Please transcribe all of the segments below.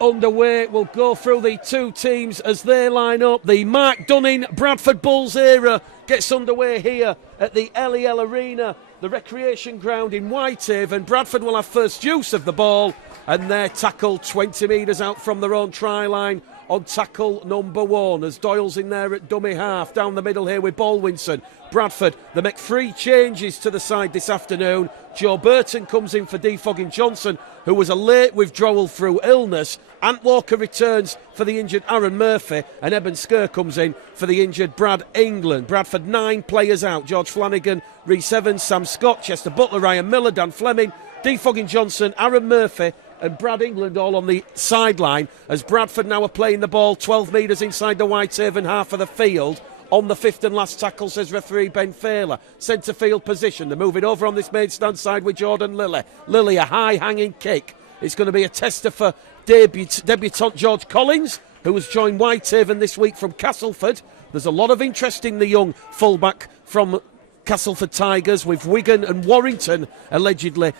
underway. We'll go through the two teams as they line up. The Mark Dunning Bradford Bulls era gets underway here at the LEL Arena, the recreation ground in Whitehaven. Bradford will have first use of the ball, and they're tackled 20 metres out from their own try line on tackle number 1, as Doyle's in there at dummy half. Down the middle here with Baldwinson. Bradford, they make 3 changes to the side this afternoon. Joe Burton comes in for Defogging Johnson, who was a late withdrawal through illness. Ant Walker returns for the injured Aaron Murphy, and Eben Skur comes in for the injured Brad England. Bradford 9 players out: George Flanagan, Rhys Evans, Sam Scott, Chester Butler, Ryan Miller, Dan Fleming, Defogging Johnson, Aaron Murphy and Brad England all on the sideline, as Bradford now are playing the ball 12 metres inside the Whitehaven half of the field. On the 5th and last tackle, says referee Ben Failer. Centre field position. They're moving over on this main stand side with Jordan Lilly. Lilly, a high hanging kick. It's going to be a tester for debutant George Collins, who has joined Whitehaven this week from Castleford. There's a lot of interest in the young fullback from Castleford Tigers, with Wigan and Warrington allegedly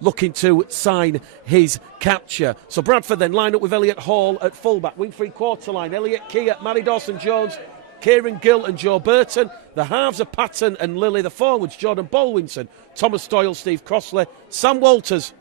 looking to sign his capture. So Bradford then line up with Elliot Hall at fullback. Wing 3/4 line, Elliot Key at Matty Dawson-Jones, Kieran Gill and Joe Burton. The halves are Patton and Lilly. The forwards, Jordan Baldwinson, Thomas Doyle, Steve Crossley, Sam Walters,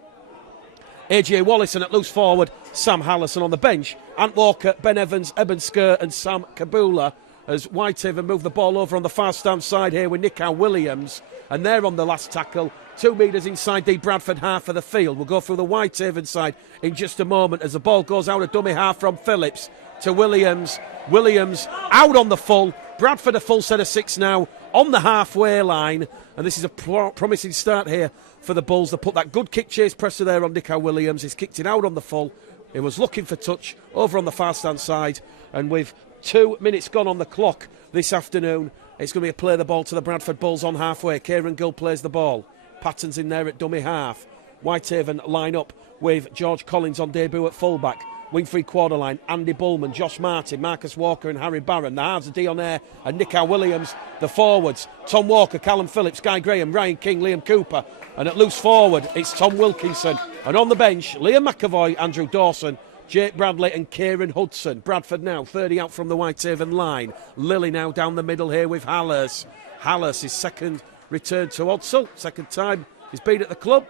AJ Wallace, and at loose forward, Sam Hallison. On the bench, Ant Walker, Ben Evans, Eben Skur and Sam Kabula, as Whitehaven move the ball over on the far stand side here with Nick Williams, and they're on the last tackle 2 metres inside the Bradford half of the field. We'll go through the Whitehaven side in just a moment as the ball goes out of dummy half from Phillips to Williams. Williams out on the full. Bradford a full set of 6 now on the halfway line, and this is a promising start here for the Bulls. They put that good kick chase presser there on Nick Williams. He's kicked it out on the full. He was looking for touch over on the far stand side, and with 2 minutes gone on the clock this afternoon, it's going to be a play the ball to the Bradford Bulls on halfway. Kieran Gill plays the ball. Patton's in there at dummy half. Whitehaven line up with George Collins on debut at fullback. Wing 3/4 line, Andy Bullman, Josh Martin, Marcus Walker and Harry Barron. The halves are Dion Eyre and Nick Williams. The forwards, Tom Walker, Callum Phillips, Guy Graham, Ryan King, Liam Cooper. And at loose forward, it's Tom Wilkinson. And on the bench, Liam McAvoy, Andrew Dawson, Jake Bradley and Kieran Hudson. Bradford now 30 out from the Whitehaven line. Lilly now down the middle here with Hallas. Hallas, his second return to Odsal, second time he's been at the club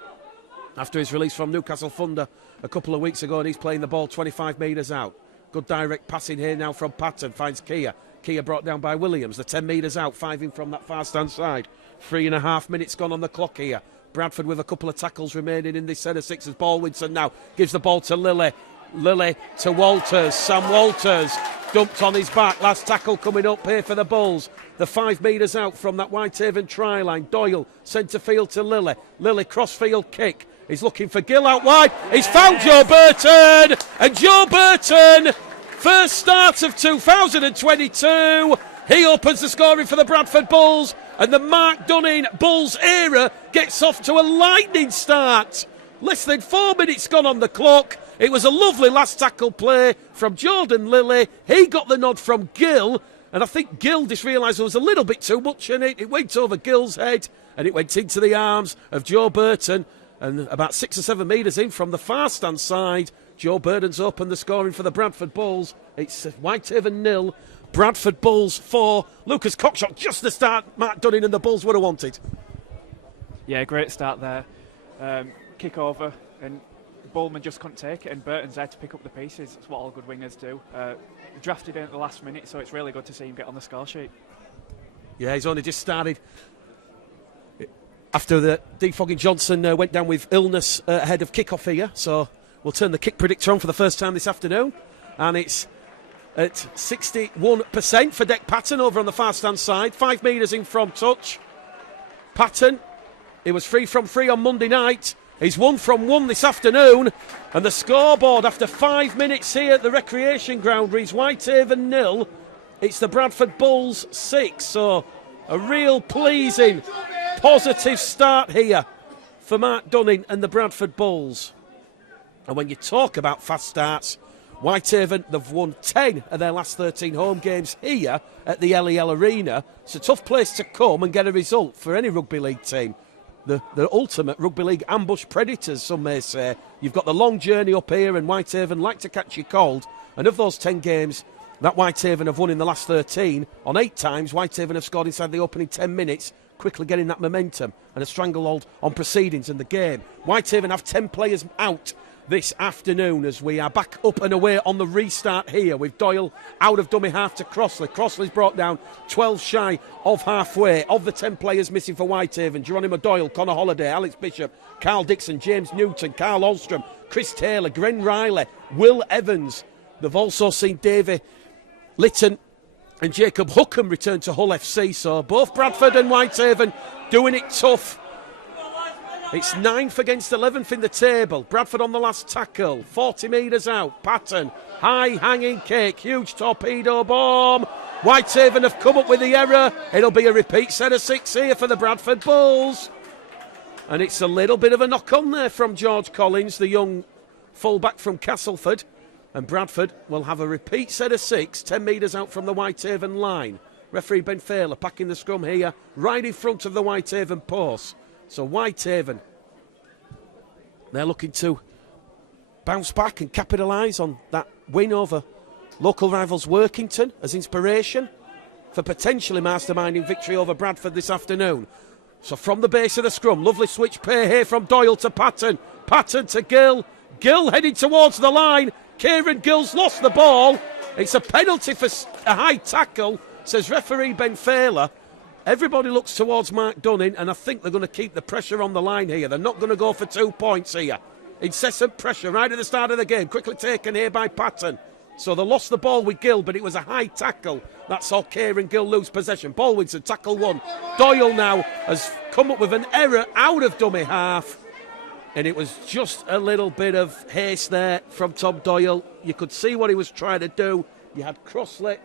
after his release from Newcastle Thunder a couple of weeks ago, and he's playing the ball 25 metres out. Good direct passing here now from Patton, finds Kia. Kia brought down by Williams. The 10 metres out, 5 in from that far stand side. 3.5 minutes gone on the clock here. Bradford with a couple of tackles remaining in this set of 6 as Baldwinson now gives the ball to Lilly. Lilly to Walters. Sam Walters dumped on his back. Last tackle coming up here for the Bulls. The 5 metres out from that Whitehaven try line. Doyle centre field to Lilly. Lilly crossfield kick. He's looking for Gill out wide. He's found Joe Burton. And Joe Burton, first start of 2022. He opens the scoring for the Bradford Bulls. And the Mark Dunning Bulls era gets off to a lightning start. Less than 4 minutes gone on the clock. It was a lovely last tackle play from Jordan Lilly. He got the nod from Gill, and I think Gill just realised there was a little bit too much in it. It went over Gill's head, and it went into the arms of Joe Burton. And about 6 or 7 metres in from the far stand side, Joe Burton's opened the scoring for the Bradford Bulls. It's Whitehaven 0, Bradford Bulls 4. Lucas Cockshot, just the start Mark Dunning and the Bulls would have wanted. Yeah, great start there. Kick over, and Bullman just couldn't take it, and Burton's there to pick up the pieces. That's what all good wingers do. Drafted in at the last minute, so it's really good to see him get on the score sheet. Yeah, he's only just started after the Defogging Johnson went down with illness ahead of kickoff here. So we'll turn the kick predictor on for the first time this afternoon, and it's at 61% for Deck Patton over on the far stand side. 5 metres in from touch. Patton, he was 3 from 3 on Monday night. He's 1 from 1 this afternoon, and the scoreboard after 5 minutes here at the recreation ground reads Whitehaven 0. It's the Bradford Bulls 6, so a real pleasing, positive start here for Mark Dunning and the Bradford Bulls. And when you talk about fast starts, Whitehaven, they've won 10 of their last 13 home games here at the LEL Arena. It's a tough place to come and get a result for any rugby league team. the ultimate rugby league ambush predators, some may say. You've got the long journey up here, and Whitehaven like to catch you cold. And of those 10 games that Whitehaven have won in the last 13, on 8 times Whitehaven have scored inside the opening 10 minutes, quickly getting that momentum and a stranglehold on proceedings in the game. Whitehaven have 10 players out this afternoon as we are back up and away on the restart here with Doyle out of dummy half to Crossley. Crossley's brought down 12 shy of halfway. Of the 10 players missing for Whitehaven, Geronimo Doyle, Connor Holliday, Alex Bishop, Carl Dixon, James Newton, Carl Alstrom, Chris Taylor, Gren Riley, Will Evans. They've also seen Davy Litton and Jacob Hookham return to Hull FC, so both Bradford and Whitehaven doing it tough. It's 9th against 11th in the table. Bradford on the last tackle, 40 metres out. Patton, high hanging kick, huge torpedo bomb. Whitehaven have come up with the error. It'll be a repeat set of 6 here for the Bradford Bulls. And it's a little bit of a knock on there from George Collins, the young fullback from Castleford. And Bradford will have a repeat set of 6, 10 metres out from the Whitehaven line. Referee Ben Failer packing the scrum here, right in front of the Whitehaven post. So Whitehaven, they're looking to bounce back and capitalise on that win over local rivals Workington as inspiration for potentially masterminding victory over Bradford this afternoon. So from the base of the scrum, lovely switch play here from Doyle to Patton. Patton to Gill. Gill heading towards the line. Kieran Gill's lost the ball. It's a penalty for a high tackle, says referee Ben Failer. Everybody looks towards Mark Dunning, and I think they're going to keep the pressure on the line here. They're not going to go for 2 points here. Incessant pressure right at the start of the game. Quickly taken here by Patton. So they lost the ball with Gill, but it was a high tackle. That saw Kieran Gill lose possession. Baldwinson, tackle 1. Doyle now has come up with an error out of dummy half. And it was just a little bit of haste there from Tom Doyle. You could see what he was trying to do. You had Crossley,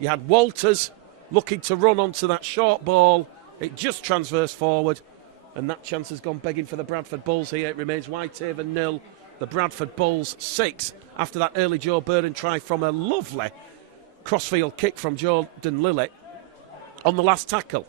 you had Walters looking to run onto that short ball. It just transfers forward, and that chance has gone begging for the Bradford Bulls here. It remains Whitehaven 0, the Bradford Bulls 6, after that early Joe Burden try from a lovely crossfield kick from Jordan Lilly on the last tackle.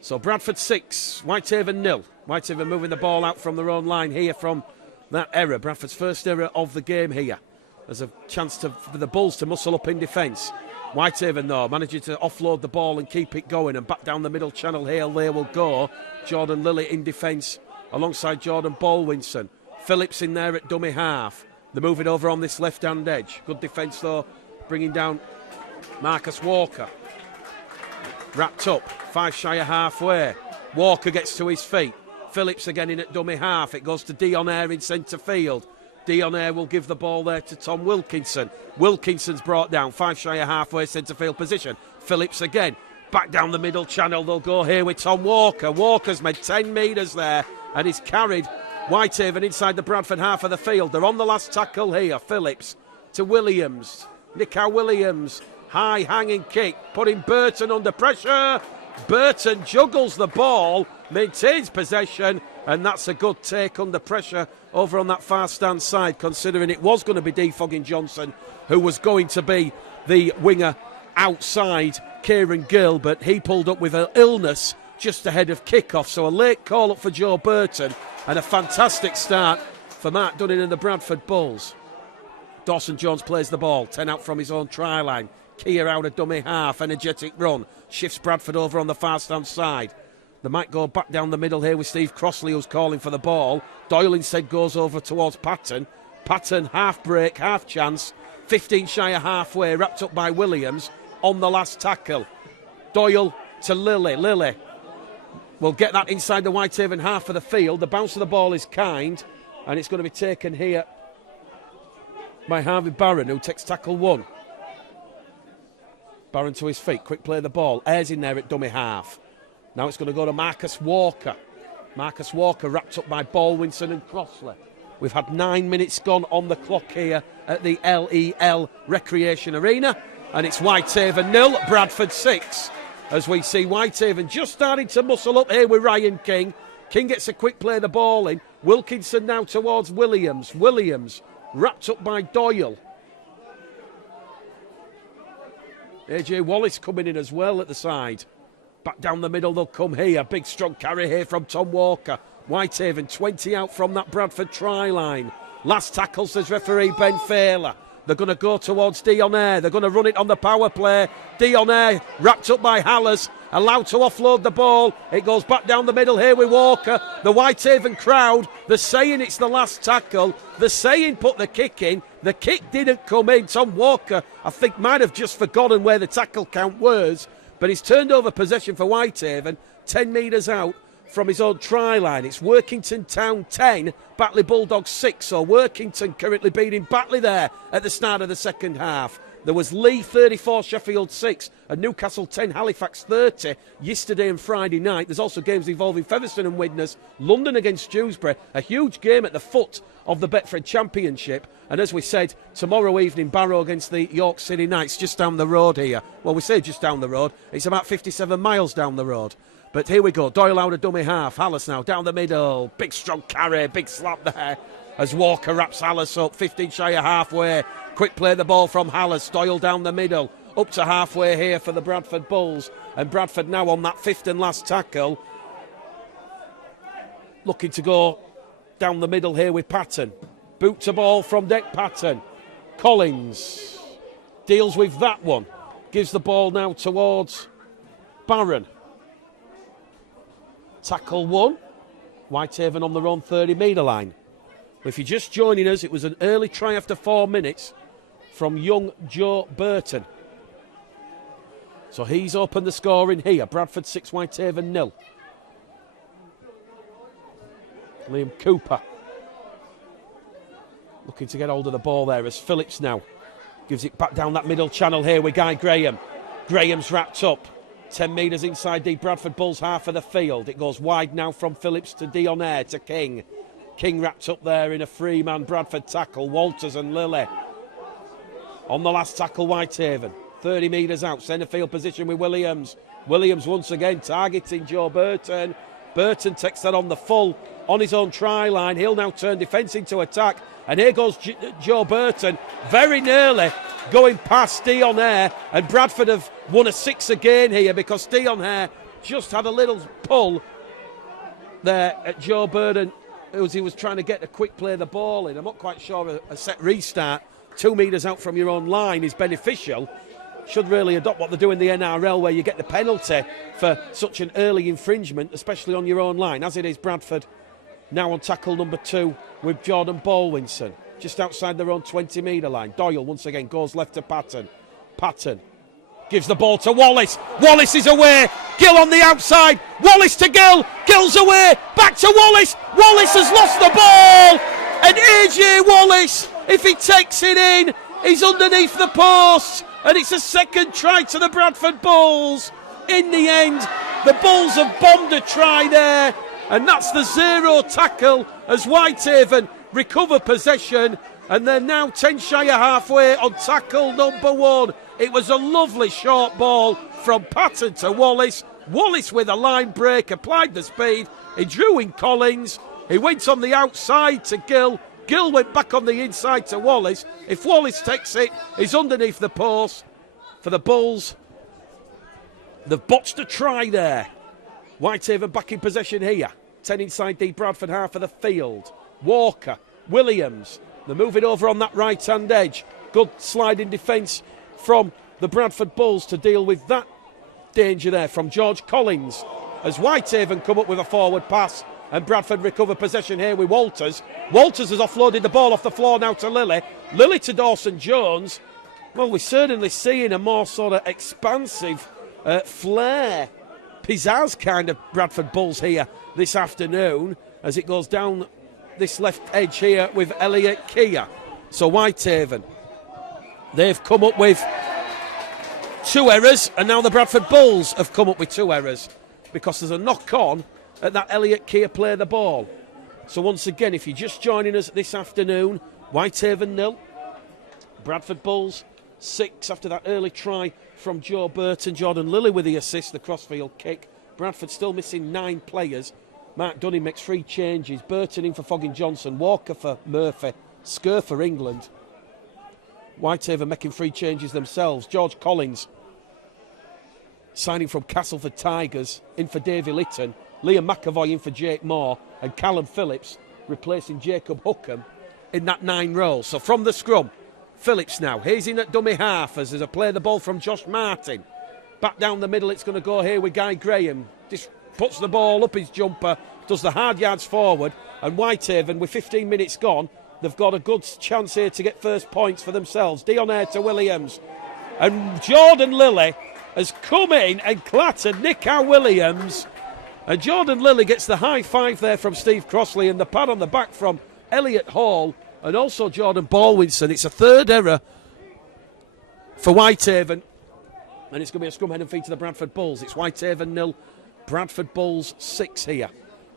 So Bradford 6, Whitehaven 0. Whitehaven moving the ball out from their own line here from that error. Bradford's first error of the game here. There's a chance for the Bulls to muscle up in defence. Whitehaven, though, managing to offload the ball and keep it going, and back down the middle channel here they will go. Jordan Lilly in defence alongside Jordan Baldwinson. Phillips in there at dummy half. They're moving over on this left-hand edge. Good defence, though, bringing down Marcus Walker. Wrapped up, 5 shy of halfway. Walker gets to his feet. Phillips again in at dummy half. It goes to Dion Eyre in centre field. Dion Eyre will give the ball there to Tom Wilkinson. Wilkinson's brought down, 5 shy of halfway centre field position. Phillips again, back down the middle channel. They'll go here with Tom Walker. Walker's made 10 metres there and he's carried Whitehaven inside the Bradford half of the field. They're on the last tackle here. Phillips to Williams. Nicar Williams, high hanging kick, putting Burton under pressure. Burton juggles the ball, maintains possession, and that's a good take under pressure over on that far stand side, considering it was going to be Defogging Johnson who was going to be the winger outside Kieran Gill, but he pulled up with an illness just ahead of kickoff. So a late call up for Joe Burton and a fantastic start for Mark Dunning and the Bradford Bulls. Dawson Jones plays the ball, 10 out from his own try line. Keir out of dummy half, energetic run, shifts Bradford over on the far stand side. They might go back down the middle here with Steve Crossley, who's calling for the ball. Doyle instead goes over towards Patton. Patton, half break, half chance, 15 shy of halfway, wrapped up by Williams on the last tackle. Doyle to Lilly. Lilly will get that inside the Whitehaven half of the field. The bounce of the ball is kind, and it's going to be taken here by Harvey Barron, who takes tackle 1. Barron to his feet, quick play the ball. Ayres in there at dummy half. Now it's going to go to Marcus Walker. Marcus Walker wrapped up by Baldwinson and Crossley. We've had 9 minutes gone on the clock here at the LEL Recreation Arena, and it's Whitehaven 0, Bradford 6. As we see Whitehaven just starting to muscle up here with Ryan King. King gets a quick play the ball in. Wilkinson now towards Williams. Williams wrapped up by Doyle. AJ Wallace coming in as well at the side. Back down the middle, they'll come here. Big strong carry here from Tom Walker. Whitehaven 20 out from that Bradford try line. Last tackle, says referee Ben Failer. They're going to go towards Dionnair. They're going to run it on the power play. Dionnair wrapped up by Hallas, allowed to offload the ball. It goes back down the middle here with Walker. The Whitehaven crowd, they're saying it's the last tackle. They're saying put the kick in. The kick didn't come in. Tom Walker, I think, might have just forgotten where the tackle count was, but he's turned over possession for Whitehaven, 10 metres out from his own try line. It's Workington Town 10, Batley Bulldogs 6. So Workington currently beating Batley there at the start of the second half. There was Leigh 34, Sheffield 6, and Newcastle 10, Halifax 30 yesterday and Friday night. There's also games involving Featherstone and Widnes, London against Dewsbury, a huge game at the foot of the Betfred Championship. And as we said, tomorrow evening, Barrow against the York City Knights, just down the road here. Well, we say just down the road. It's about 57 miles down the road. But here we go. Doyle out a dummy half. Hallas now down the middle. Big strong carry. Big slap there as Walker wraps Hallas up. 15 shy of halfway. Quick play the ball from Hallas. Doyle down the middle. Up to halfway here for the Bradford Bulls. And Bradford now on that fifth and last tackle. Looking to go down the middle here with Patton. Boot to ball from Deck Patton. Collins deals with that one. Gives the ball now towards Barron. Tackle one. Whitehaven on their own 30-metre line. If you're just joining us, it was an early try after 4 minutes from young Joe Burton. So he's opened the scoring here. Bradford 6, Whitehaven 0. Liam Cooper looking to get hold of the ball there as Phillips now gives it back down that middle channel here with Guy Graham. Graham's wrapped up. 10 metres inside the Bradford Bulls half of the field. It goes wide now from Phillips to Dionnair to King. King wrapped up there in a free-man Bradford tackle. Walters and Lilly. On the last tackle, Whitehaven. 30 metres out, centre field position with Williams. Williams once again targeting Joe Burton. Burton takes that on the full, on his own try line. He'll now turn defence into attack. And here goes Joe Burton, very nearly going past Dionnair. And Bradford have won a 6 again here because Dionnair just had a little pull there at Joe Burton as he was trying to get a quick play the ball in. I'm not quite sure a set restart 2 metres out from your own line is beneficial. Should really adopt what they do in the NRL where you get the penalty for such an early infringement, especially on your own line, as it is Bradford now on tackle number 2 with Jordan Baldwinson, just outside their own 20-metre line. Doyle once again goes left to Patton. Patton gives the ball to Wallace. Wallace is away. Gill on the outside. Wallace to Gill. Gill's away. Back to Wallace. Wallace has lost the ball. And AJ Wallace, if he takes it in, he's underneath the post. And it's a second try to the Bradford Bulls. In the end, the Bulls have bombed a try there. And that's the 0 tackle as Whitehaven recover possession. And they're now 10 shy of halfway on tackle number 1. It was a lovely short ball from Patton to Wallace. Wallace with a line break, applied the speed. He drew in Collins. He went on the outside to Gill. Gill went back on the inside to Wallace. If Wallace takes it, he's underneath the post for the Bulls. They've botched a try there. Whitehaven back in possession here. 10 inside the Bradford half of the field. Walker, Williams. They're moving over on that right-hand edge. Good sliding defence from the Bradford Bulls to deal with that danger there from George Collins. As Whitehaven come up with a forward pass and Bradford recover possession here with Walters. Walters has offloaded the ball off the floor now to Lilly. Lilly to Dawson Jones. Well, we're certainly seeing a more sort of expansive flair, pizzazz kind of Bradford Bulls here this afternoon as it goes down this left edge here with Elliot Keir. So Whitehaven, they've come up with 2 errors, and now the Bradford Bulls have come up with 2 errors because there's a knock-on at that Elliot Keir play the ball. So once again, if you're just joining us this afternoon, Whitehaven 0, Bradford Bulls 6 after that early try from Joe Burton. Jordan Lilly with the assist, the crossfield kick. Bradford still missing 9 players. Mark Dunning makes 3 changes. Burton in for Foggin Johnson, Walker for Murphy, Skur for England. Whitehaven making 3 changes themselves. George Collins signing from Castleford Tigers, in for Davy Litton, Liam McAvoy in for Jake Moore, and Callum Phillips replacing Jacob Hookham in that 9 role. So from the scrum, Phillips now. He's in at dummy half as there's a play the ball from Josh Martin. Back down the middle, it's going to go here with Guy Graham. Just puts the ball up his jumper, does the hard yards forward, and Whitehaven, with 15 minutes gone, they've got a good chance here to get first points for themselves. Dion Eyre to Williams. And Jordan Lilly has come in and clattered Nick Howe Williams. And Jordan Lilly gets the high five there from Steve Crossley and the pat on the back from Elliot Hall and also Jordan Baldwinson. It's a third error for Whitehaven. And it's going to be a scrum head and feet to the Bradford Bulls. It's Whitehaven 0, Bradford Bulls 6 here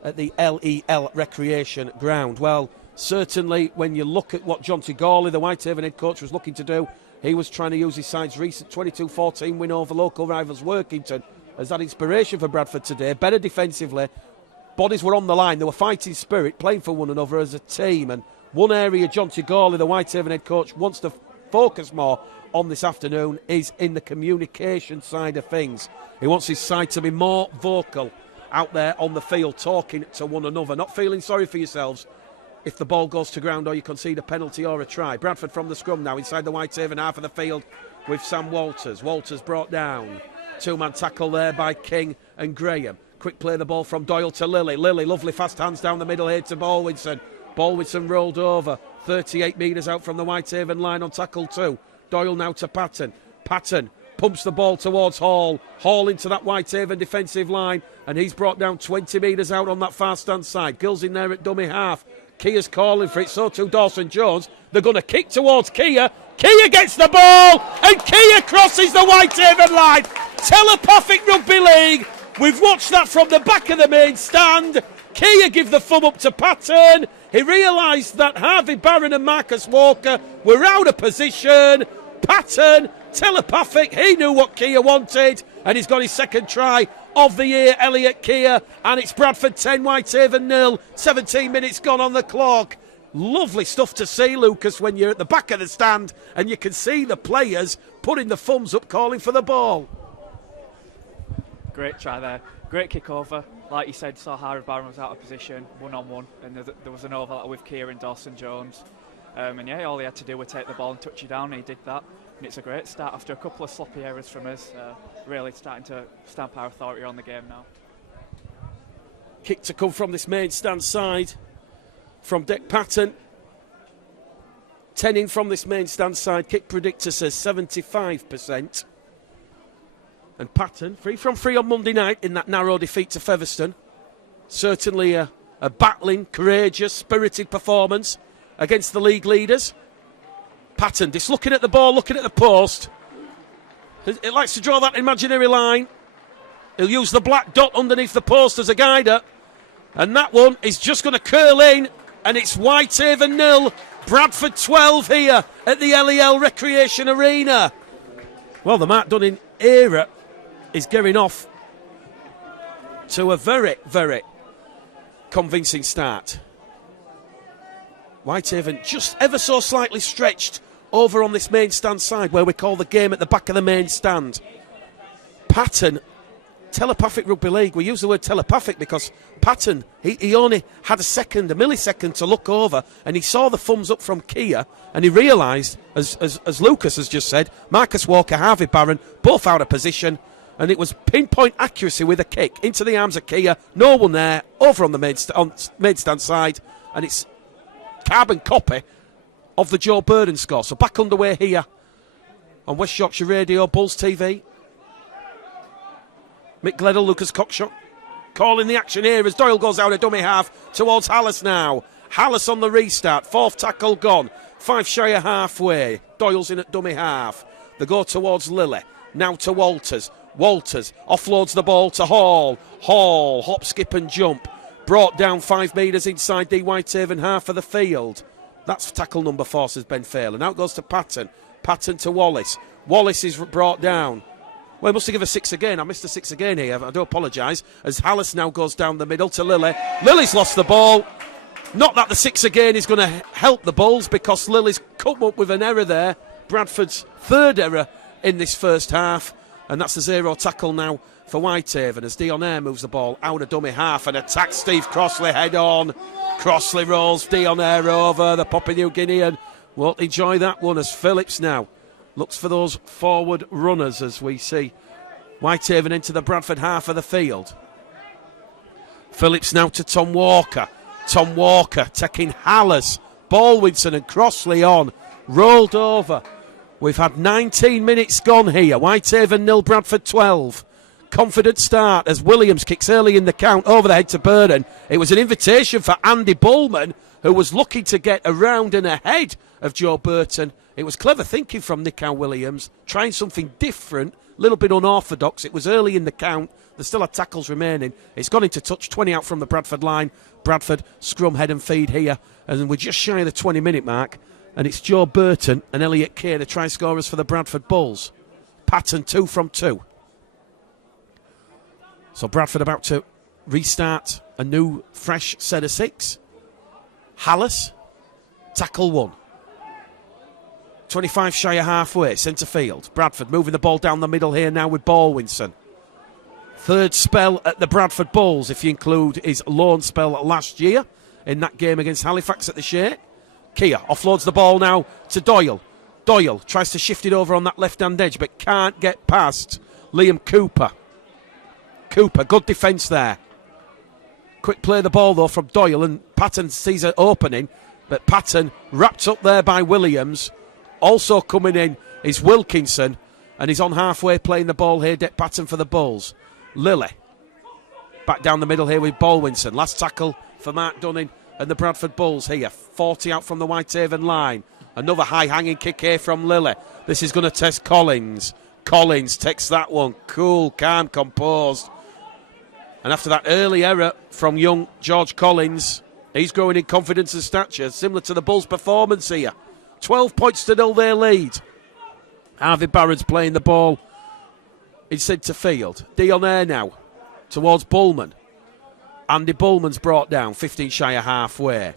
at the LEL Recreation Ground. Well, certainly when you look at what Jonty Gawley, the Whitehaven head coach, was looking to do, he was trying to use his side's recent 22-14 win over local rivals Workington as that inspiration for Bradford today. Better defensively, bodies were on the line, they were fighting spirit, playing for one another as a team. And one area Jonty Gawley, the Whitehaven head coach, wants to focus more on this afternoon is in the communication side of things. He wants his side to be more vocal out there on the field, talking to one another, not feeling sorry for yourselves if the ball goes to ground or you concede a penalty or a try. Bradford from the scrum now inside the Whitehaven half of the field with Sam Walters. Walters brought down. 2-man tackle there by King and Graham. Quick play the ball from Doyle to Lilly. Lilly, lovely fast hands down the middle here to Baldwinson. Baldwinson rolled over. 38 metres out from the Whitehaven line on tackle 2. Doyle now to Patton. Patton pumps the ball towards Hall. Hall into that Whitehaven defensive line, and he's brought down 20 metres out on that far stand side. Gill's in there at dummy half. Kia's calling for it, so too Dawson Jones. They're going to kick towards Kia. Kia gets the ball, and Kia crosses the Whitehaven line. Telepathic Rugby League. We've watched that from the back of the main stand. Kia give the thumb up to Patton. He realised that Harvey Barron and Marcus Walker were out of position. Patton, telepathic, he knew what Kia wanted, and he's got his second try of the year, Elliot Kia, and it's Bradford 10, Whitehaven 0, 17 minutes gone on the clock. Lovely stuff to see, Lucas, when you're at the back of the stand and you can see the players putting the thumbs up, calling for the ball. Great try there. Great kick over. Like you said, saw Harry Barron was out of position, one-on-one, and there was an overlap with Kia and Dawson Jones. And yeah, all he had to do was take the ball and touch it down, and he did that. And it's a great start after a couple of sloppy errors from us. Really starting to stamp our authority on the game now. Kick to come from this main stand side from Dick Patton. 10 in from this main stand side. Kick predictor says 75%. And Patton, 3 from 3 on Monday night in that narrow defeat to Featherstone. Certainly a battling, courageous, spirited performance against the league leaders. Patton just looking at the ball, looking at the post. It likes to draw that imaginary line. He'll use the black dot underneath the post as a guider. And that one is just going to curl in. And it's Whitehaven 0, Bradford 12 here at the LEL Recreation Arena. Well, the Mark Dunning era is getting off to a very, very convincing start. Whitehaven just ever so slightly stretched over on this main stand side where we call the game at the back of the main stand. Patton, telepathic rugby league. We use the word telepathic because Patton, he only had a millisecond to look over, and he saw the thumbs up from Kia, and he realised, as Lucas has just said, Marcus Walker, Harvey Barron, both out of position, and it was pinpoint accuracy with a kick into the arms of Kia. No one there, over on the main stand side, and it's carbon copy of the Joe Burden score. So back underway here on West Yorkshire Radio, Bulls TV. Mick Gledall, Lucas Cockshott calling the action here as Doyle goes out a dummy half towards Hallis now. Hallis on the restart, 4th tackle gone, 5 shy of halfway. Doyle's in at dummy half. They go towards Lilly, now to Walters. Walters offloads the ball to Hall. Hall, hop, skip and jump. Brought down 5 metres inside the Whitehaven half of the field. That's tackle number 4, says Ben Phelan. Now it goes to Patton. Patton to Wallace. Wallace is brought down. Well, he must have given a 6 again. I missed a 6 again here. I do apologise. As Hallis now goes down the middle to Lilly. Lily's lost the ball. Not that the 6 again is going to help the Bulls because Lily's come up with an error there. Bradford's 3rd error in this first half. And that's the 0 tackle now for Whitehaven as Dionair moves the ball out of dummy half and attacks Steve Crossley head on. Crossley rolls Dionair over. The Papua New Guinean won't enjoy that one as Phillips now looks for those forward runners as we see Whitehaven into the Bradford half of the field. Phillips now to Tom Walker. Tom Walker taking Hallis, Baldwinson and Crossley on. Rolled over. We've had 19 minutes gone here. Whitehaven 0, Bradford 12. Confident start as Williams kicks early in the count over the head to Burden. It was an invitation for Andy Bullman, who was looking to get around and ahead of Joe Burton. It was clever thinking from Nicow Williams, trying something different, a little bit unorthodox. It was early in the count. There's still tackles remaining. It's gone into touch, 20 out from the Bradford line. Bradford scrum head and feed here. And we're just shy of the 20-minute mark. And it's Joe Burton and Elliot Kay, the try scorers for the Bradford Bulls. Patton 2 from 2. So Bradford about to restart a new, fresh set of 6. Hallis, tackle 1. 25 shy of halfway, centre field. Bradford moving the ball down the middle here now with Baldwinson. Third spell at the Bradford Bulls, if you include his loan spell last year in that game against Halifax at the Shea. Kia offloads the ball now to Doyle. Doyle tries to shift it over on that left-hand edge, but can't get past Liam Cooper. Cooper, good defence there. Quick play the ball, though, from Doyle, and Patton sees an opening, but Patton wrapped up there by Williams. Also coming in is Wilkinson, and he's on halfway playing the ball here, Det Patton for the Bulls. Lilly, back down the middle here with Baldwinson. Last tackle for Mark Dunning and the Bradford Bulls here. 40 out from the Whitehaven line. Another high-hanging kick here from Lilly. This is going to test Collins. Collins takes that one. Cool, calm, composed. And after that early error from young George Collins, he's growing in confidence and stature, similar to the Bulls' performance here. 12 points to 0 their lead. Harvey Barron's playing the ball in centre field. Dionair now towards Bullman. Andy Bullman's brought down, 15 shy of halfway.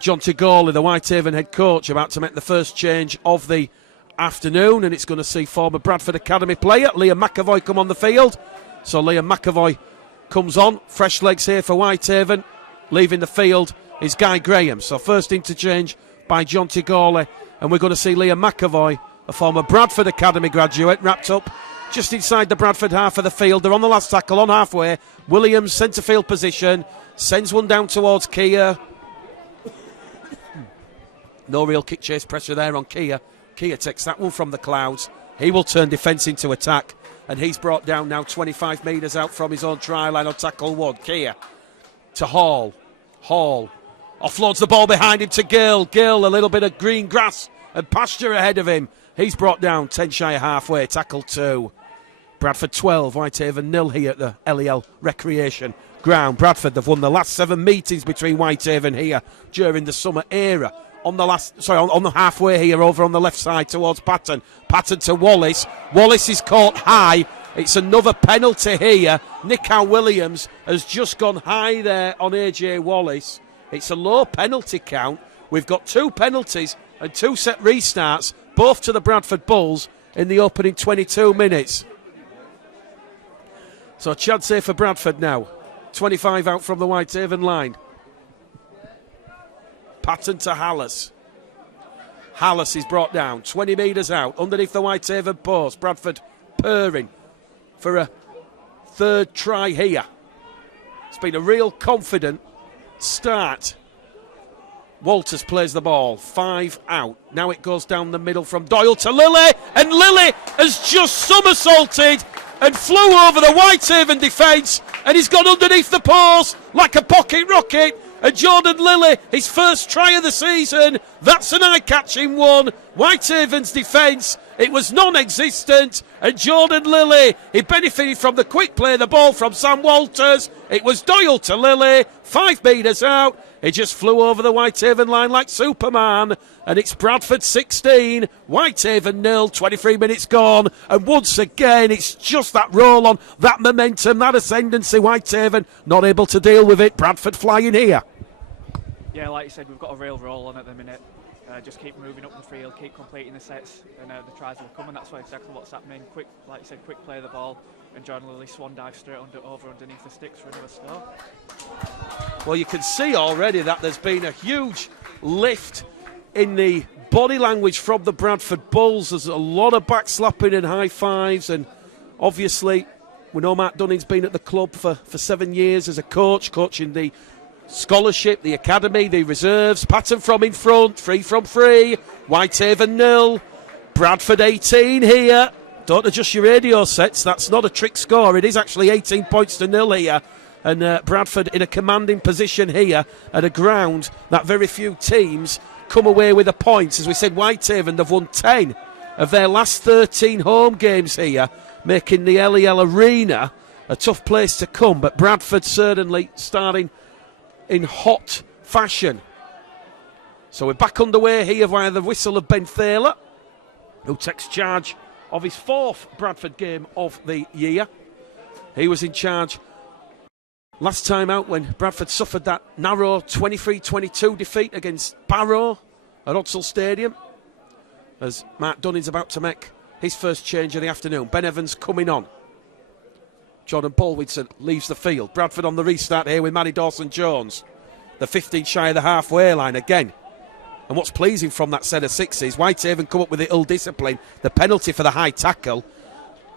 John Tigorley, the Whitehaven head coach, about to make the first change of the afternoon, and it's going to see former Bradford Academy player Liam McAvoy come on the field. So Liam McAvoy comes on. Fresh legs here for Whitehaven. Leaving the field is Guy Graham. So first interchange by John Tigorley, and we're going to see Liam McAvoy, a former Bradford Academy graduate, wrapped up just inside the Bradford half of the field. They're on the last tackle on halfway. Williams, centre field position, sends one down towards Kia. No real kick chase pressure there on Kia. Kia takes that one from the clouds. He will turn defence into attack, and he's brought down now 25 metres out from his own try line on tackle 1. Kia to Hall. Hall offloads the ball behind him to Gill. Gill, a little bit of green grass and pasture ahead of him. He's brought down 10 shy of halfway, tackle 2. Bradford 12, Whitehaven 0 here at the LEL Recreation Ground. Bradford, they've won the last 7 meetings between Whitehaven here during the summer era. On the halfway here, over on the left side towards Patton. Patton to Wallace. Wallace is caught high. It's another penalty here. Nicow Williams has just gone high there on AJ Wallace. It's a low penalty count. We've got 2 penalties and 2 set restarts, both to the Bradford Bulls in the opening 22 minutes. So chance here for Bradford now. 25 out from the Whitehaven line. Patton to Hallis. Hallis is brought down 20 metres out underneath the Whitehaven post. Bradford purring for a third try here. It's been a real confident start. Walters plays the ball, 5 out. Now it goes down the middle from Doyle to Lilly, and Lilly has just somersaulted and flew over the Whitehaven defence, and he's gone underneath the post like a pocket rocket. And Jordan Lilly, his first try of the season, that's an eye-catching one. Whitehaven's defence, it was non-existent, and Jordan Lilly, he benefited from the quick play, the ball from Sam Walters. It was Doyle to Lilly, 5 metres out. He just flew over the Whitehaven line like Superman, and it's Bradford 16, Whitehaven 0, 23 minutes gone, and once again it's just that roll on, that momentum, that ascendancy. Whitehaven not able to deal with it. Bradford flying here. Yeah, like you said, we've got a real roll on at the minute. just keep moving up the field, keep completing the sets, and the tries will come, and that's exactly what's happening. Quick, like you said, quick play of the ball, and John Lilly swan dive straight over underneath the sticks for another score. Well, you can see already that there's been a huge lift in the body language from the Bradford Bulls. There's a lot of backslapping and high fives, and obviously we know Mark Dunning's been at the club for 7 years as a coach, coaching the scholarship, the academy, the reserves. Patton from in front, 3 from 3. Whitehaven 0. Bradford 18 here. Don't adjust your radio sets, that's not a trick score. It is actually 18 points to 0 here. And Bradford in a commanding position here at a ground that very few teams come away with the points. As we said, Whitehaven, they've won 10 of their last 13 home games here, making the LEL Arena a tough place to come. But Bradford certainly starting in hot fashion. So we're back underway here via the whistle of Ben Thaler, who takes charge of his 4th Bradford game of the year. He was in charge last time out when Bradford suffered that narrow 23-22 defeat against Barrow at Odsal Stadium. As Mark Dunning's about to make his first change of the afternoon. Ben Evans coming on. Jordan Baldwinson leaves the field. Bradford on the restart here with Manny Dawson-Jones. The 15 shy of the halfway line again. And what's pleasing from that set of sixes, Whitehaven come up with the ill discipline, the penalty for the high tackle,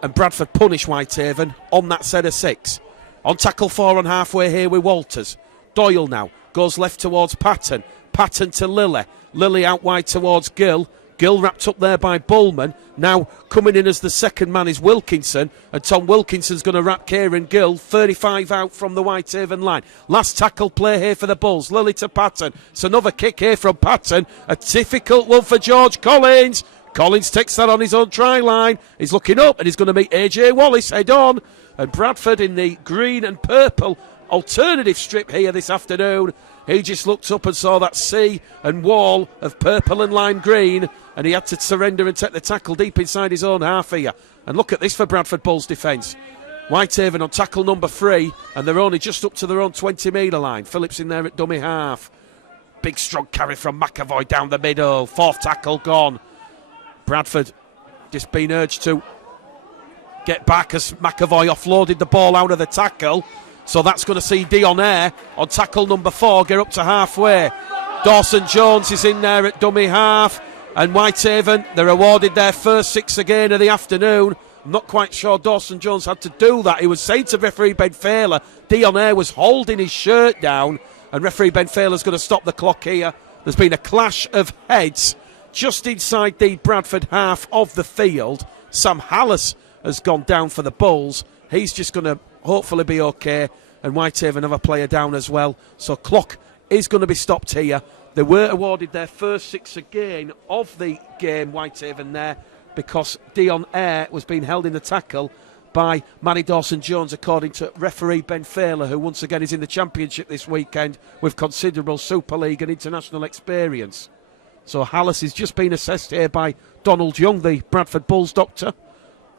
and Bradford punish Whitehaven on that set of 6. On tackle 4 on halfway here with Walters. Doyle now goes left towards Patton. Patton to Lilly. Lilly out wide towards Gill. Gill wrapped up there by Bullman. Now coming in as the second man is Wilkinson, and Tom Wilkinson's going to wrap Kieran Gill, 35 out from the Whitehaven line. Last tackle play here for the Bulls. Lilly to Patton. It's another kick here from Patton. A difficult one for George Collins. Collins takes that on his own try line. He's looking up and he's going to meet AJ Wallace head on. And Bradford in the green and purple alternative strip here this afternoon. He just looked up and saw that sea and wall of purple and lime green, and he had to surrender and take the tackle deep inside his own half here. And look at this for Bradford Bulls defence. Whitehaven on tackle number 3, and they're only just up to their own 20-metre line. Phillips in there at dummy half. Big strong carry from McAvoy down the middle. 4th tackle gone. Bradford just been urged to get back as McAvoy offloaded the ball out of the tackle. So that's going to see Dion Eyre on tackle number 4 get up to halfway. Dawson-Jones is in there at dummy half. And Whitehaven, they're awarded their first 6 again of the afternoon. I'm not quite sure Dawson-Jones had to do that. He was saying to referee Ben Failer, Dion Eyre was holding his shirt down, and referee Ben Failer's going to stop the clock here. There's been a clash of heads just inside the Bradford half of the field. Sam Hallis has gone down for the Bulls. He's just going to hopefully be okay, and Whitehaven have a player down as well. So clock is going to be stopped here. They were awarded their first 6 again of the game, Whitehaven there, because Dion Eyre was being held in the tackle by Manny Dawson-Jones, according to referee Ben Failer, who once again is in the Championship this weekend with considerable Super League and international experience. So Hallis has just been assessed here by Donald Young, the Bradford Bulls doctor.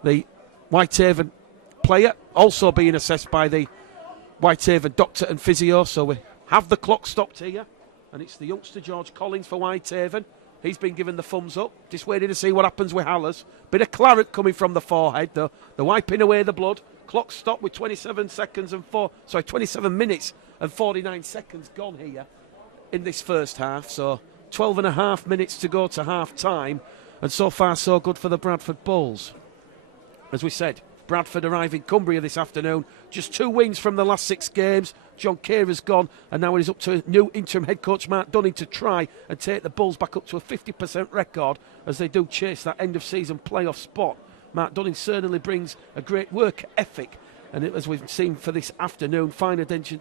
The Whitehaven player also being assessed by the Whitehaven doctor and physio. So we have the clock stopped here, and it's the youngster George Collins for Whitehaven. He's been given the thumbs up, just waiting to see what happens with Hallis. Bit of claret coming from the forehead, though. They're wiping away the blood. Clock stopped with 27 minutes and 49 seconds gone here in this first half. So 12 and a half minutes to go to half time, and so far so good for the Bradford Bulls. As we said, Bradford arrive in Cumbria this afternoon. Just 2 wins from the last 6 games. John Kier's gone, and now it is up to new interim head coach Mark Dunning to try and take the Bulls back up to a 50% record as they do chase that end-of-season playoff spot. Mark Dunning certainly brings a great work ethic, and as we've seen for this afternoon, fine attention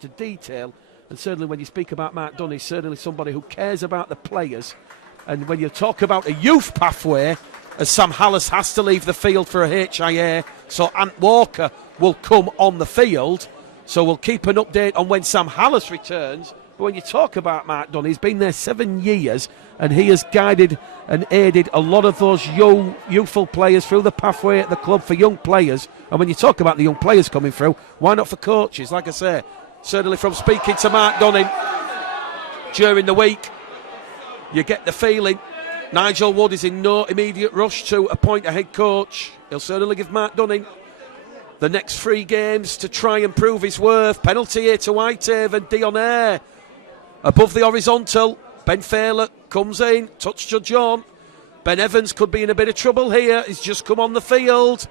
to detail. And certainly when you speak about Mark Dunning, he's certainly somebody who cares about the players. And when you talk about a youth pathway, as Sam Hallis has to leave the field for a HIA, so Ant Walker will come on the field. So we'll keep an update on when Sam Hallis returns. But when you talk about Mark Dunn, he's been there 7 years, and he has guided and aided a lot of those youthful players through the pathway at the club for young players. And when you talk about the young players coming through, why not for coaches? Like I say, certainly from speaking to Mark Dunning during the week, You get the feeling Nigel Wood is in no immediate rush to appoint a head coach. He'll certainly give Mark Dunning the next 3 games to try and prove his worth. Penalty here to Whitehaven. Dionnair above the horizontal. Ben Failer comes in, touch judge on. Ben Evans could be in a bit of trouble here. He's just come on the field.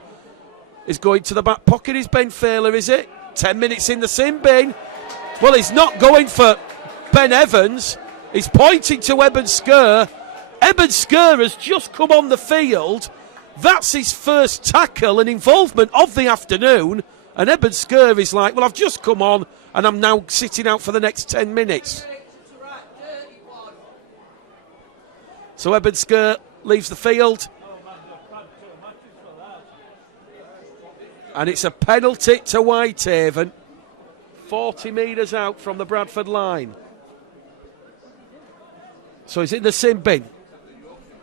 He's going to the back pocket, is Ben Failer, is it? 10 minutes in the sin bin. Well, he's not going for Ben Evans. He's pointing to Eben Sker. Eben Sker has just come on the field. That's his first tackle and involvement of the afternoon. And Eben Sker is like, well, I've just come on and I'm now sitting out for the next 10 minutes. So Eben Sker leaves the field. And it's a penalty to Whitehaven. 40 metres out from the Bradford line. So he's in the sin bin.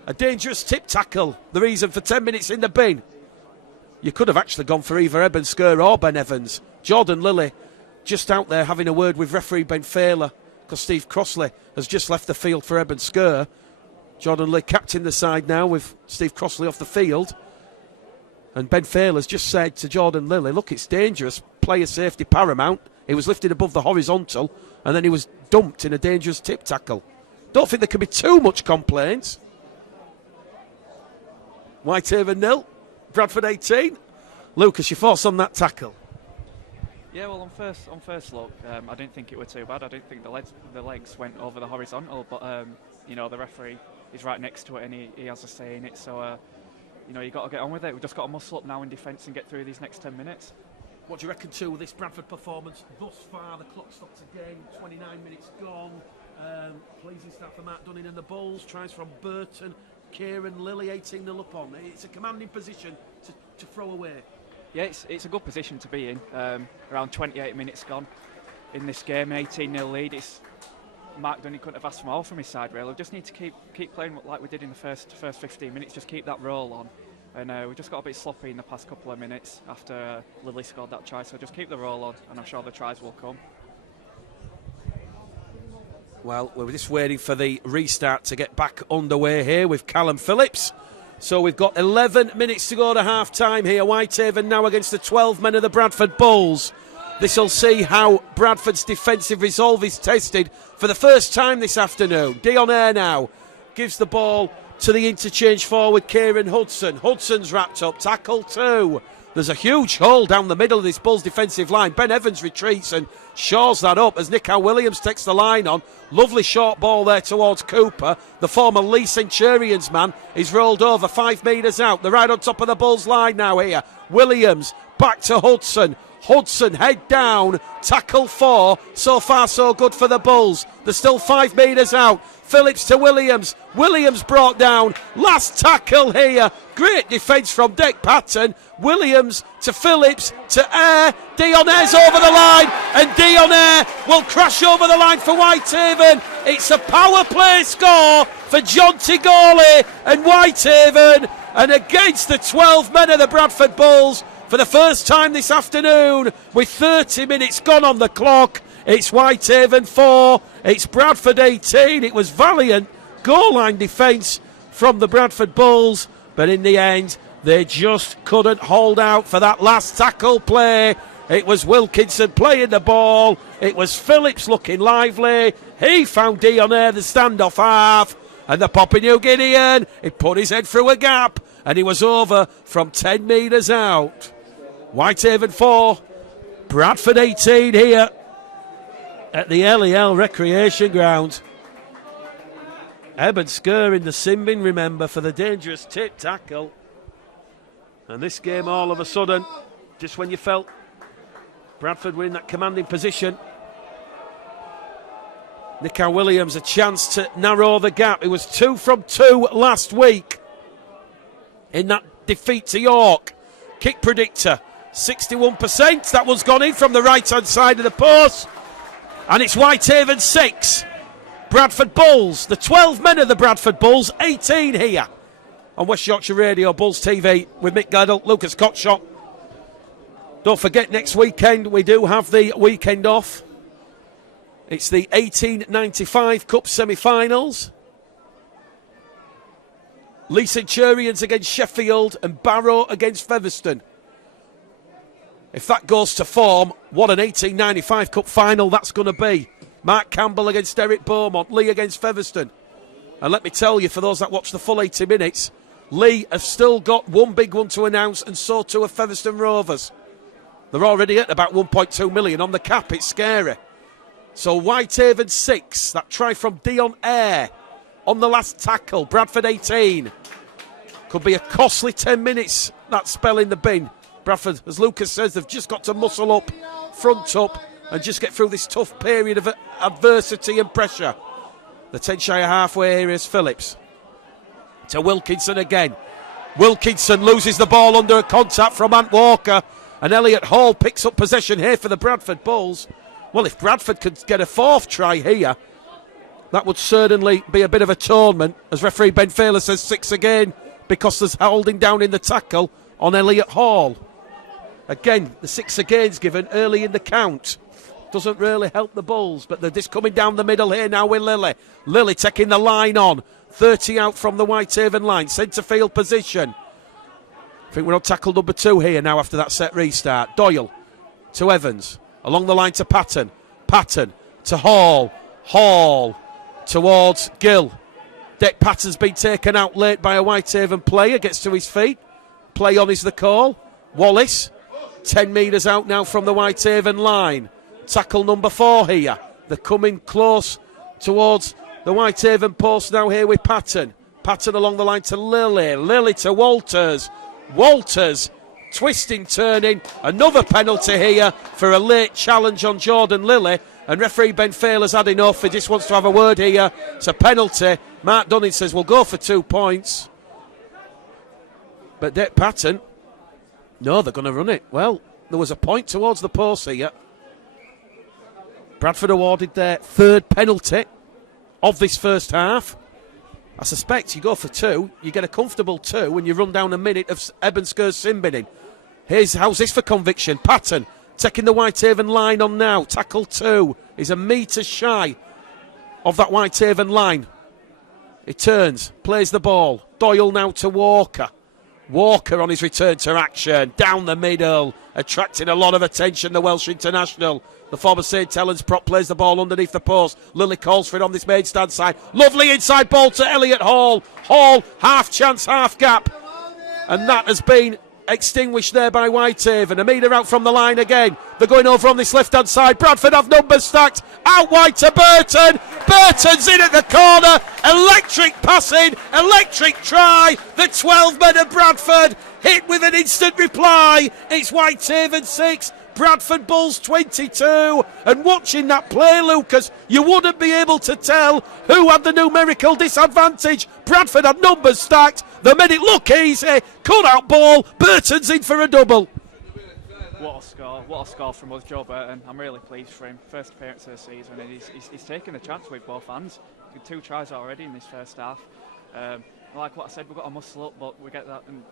A dangerous tip tackle, the reason for 10 minutes in the bin. You could have actually gone for either Eben Sker or Ben Evans. Jordan Lilly just out there having a word with referee Ben Failer because Steve Crossley has just left the field for Eben Sker. Jordan Lilly captain the side now with Steve Crossley off the field. And Ben Failer's just said to Jordan Lilly, look, it's dangerous, player safety paramount. He was lifted above the horizontal and then he was dumped in a dangerous tip tackle. Don't think there can be too much complaints. Whitehaven 0, Bradford 18. Lucas, your thoughts on that tackle? Yeah, well, on first look, I didn't think it were too bad. I didn't think the legs went over the horizontal, but the referee is right next to it and he has a say in it. So you got to get on with it. We've just got to muscle up now in defence and get through these next 10 minutes. What do you reckon to this Bradford performance thus far? The clock stopped again, 29 minutes gone. Pleasing start for Mark Dunning and the Bulls. Tries from Burton, Kieran, Lilly, 18-0 up on. It's a commanding position to throw away. Yeah, it's a good position to be in. Around 28 minutes gone in this game, 18-0 lead. Mark Dunning couldn't have asked for more from his side, really. We just need to keep playing like we did in the first 15 minutes, just keep that roll on. And we just got a bit sloppy in the past couple of minutes after Lilly scored that try, so just keep the roll on, and I'm sure the tries will come. Well, we're just waiting for the restart to get back underway here with Callum Phillips. So we've got 11 minutes to go to half-time here. Whitehaven now against the 12 men of the Bradford Bulls. This will see how Bradford's defensive resolve is tested for the first time this afternoon. Dionnair now gives the ball to the interchange forward, Kieran Hudson. Hudson's wrapped up, tackle 2. There's a huge hole down the middle of this Bulls defensive line. Ben Evans retreats and shores that up as Nick Williams takes the line on. Lovely short ball there towards Cooper. The former Lee Centurions man is rolled over 5 metres out. They're right on top of the Bulls line now here. Williams back to Hudson. Hudson head down, tackle 4. So far so good for the Bulls. They're still 5 metres out. Phillips to Williams. Williams brought down. Last tackle here. Great defence from Dick Patton. Williams to Phillips to Ayr. Dionnair's over the line and Dionnair will crash over the line for Whitehaven. It's a power play score for John Tigoli and Whitehaven, and against the 12 men of the Bradford Bulls for the first time this afternoon with 30 minutes gone on the clock. It's Whitehaven 4, it's Bradford 18. It was valiant goal line defence from the Bradford Bulls, but in the end they just couldn't hold out for that last tackle play. It was Wilkinson playing the ball, it was Phillips looking lively, he found Dionnair the standoff half, and the Papua New Guinean, he put his head through a gap and he was over from 10 metres out. Whitehaven 4, Bradford 18 here at the LEL Recreation Ground. Eben Sker in the sin bin, remember, for the dangerous tip tackle. And this game all of a sudden, just when you felt Bradford were in that commanding position, Nick Williams a chance to narrow the gap. It was 2 from 2 last week in that defeat to York. Kick predictor, 61%. That one's gone in from the right-hand side of the post. And it's Whitehaven 6, Bradford Bulls. The 12 men of the Bradford Bulls, 18 here on West Yorkshire Radio, Bulls TV with Mick Gaddle, Lucas Cockshott. Don't forget, next weekend we do have the weekend off. It's the 1895 Cup semi-finals. Lee Centurions against Sheffield and Barrow against Featherstone. If that goes to form, what an 1895 Cup final that's going to be. Mark Campbell against Eric Beaumont, Lee against Featherstone. And let me tell you, for those that watch the full 80 minutes, Lee have still got one big one to announce, and so too have Featherstone Rovers. They're already at about 1.2 million on the cap. It's scary. So Whitehaven 6, that try from Dion Eyre on the last tackle. Bradford 18. Could be a costly 10 minutes, that spell in the bin. Bradford, as Lucas says, they've just got to muscle up, front up, and just get through this tough period of adversity and pressure. The 10 shy halfway here is Phillips. To Wilkinson again. Wilkinson loses the ball under a contact from Ant Walker, and Elliot Hall picks up possession here for the Bradford Bulls. Well, if Bradford could get a fourth try here, that would certainly be a bit of atonement, as referee Ben Failer says 6 again, because there's holding down in the tackle on Elliot Hall. Again, the 6 again's given early in the count. Doesn't really help the Bulls, but they're just coming down the middle here now with Lilly. Lilly taking the line on. 30 out from the Whitehaven line. Centre field position. I think we're on tackle number 2 here now after that set restart. Doyle to Evans. Along the line to Patton. Patton to Hall. Hall towards Gill. Deck Patton's been taken out late by a Whitehaven player. Gets to his feet. Play on is the call. Wallace. 10 metres out now from the Whitehaven line. Tackle number 4 here. They're coming close towards the Whitehaven post now here with Patton. Patton along the line to Lilly. Lilly to Walters. Walters twisting, turning. Another penalty here for a late challenge on Jordan Lilly. And referee Ben Failer's had enough. He just wants to have a word here. It's a penalty. Mark Dunning says we'll go for 2 points. But Dick Patton, no, they're going to run it. Well, there was a point towards the post here. Bradford awarded their 3rd penalty of this first half. I suspect you go for 2, you get a comfortable 2 and you run down a minute of Ebenskir's sin binning. How's this for conviction? Patton taking the Whitehaven line on now. Tackle 2. He's a metre shy of that Whitehaven line. He turns, plays the ball. Doyle now to Walker. Walker on his return to action. Down the middle. Attracting a lot of attention, the Welsh international. The former St Helens prop plays the ball underneath the post. Lilly calls for it on this main stand side. Lovely inside ball to Elliot Hall. Hall, half chance, half gap. And that has been extinguished there by Whitehaven. A metre out from the line again. They're going over on this left-hand side. Bradford have numbers stacked. Out wide to Burton. Burton's in at the corner. Electric passing. Electric try. The 12 men of Bradford hit with an instant reply. It's Whitehaven 6. Bradford Bulls 22, and watching that play, Lucas, you wouldn't be able to tell who had the numerical disadvantage. Bradford had numbers stacked, they made it look easy, cut out ball, Burton's in for a double. What a score from us, Joe Burton. I'm really pleased for him. First appearance of the season, and he's taken a chance with both hands. He's got 2 tries already in this first half. Like what I said, we've got to muscle up, but we get that, and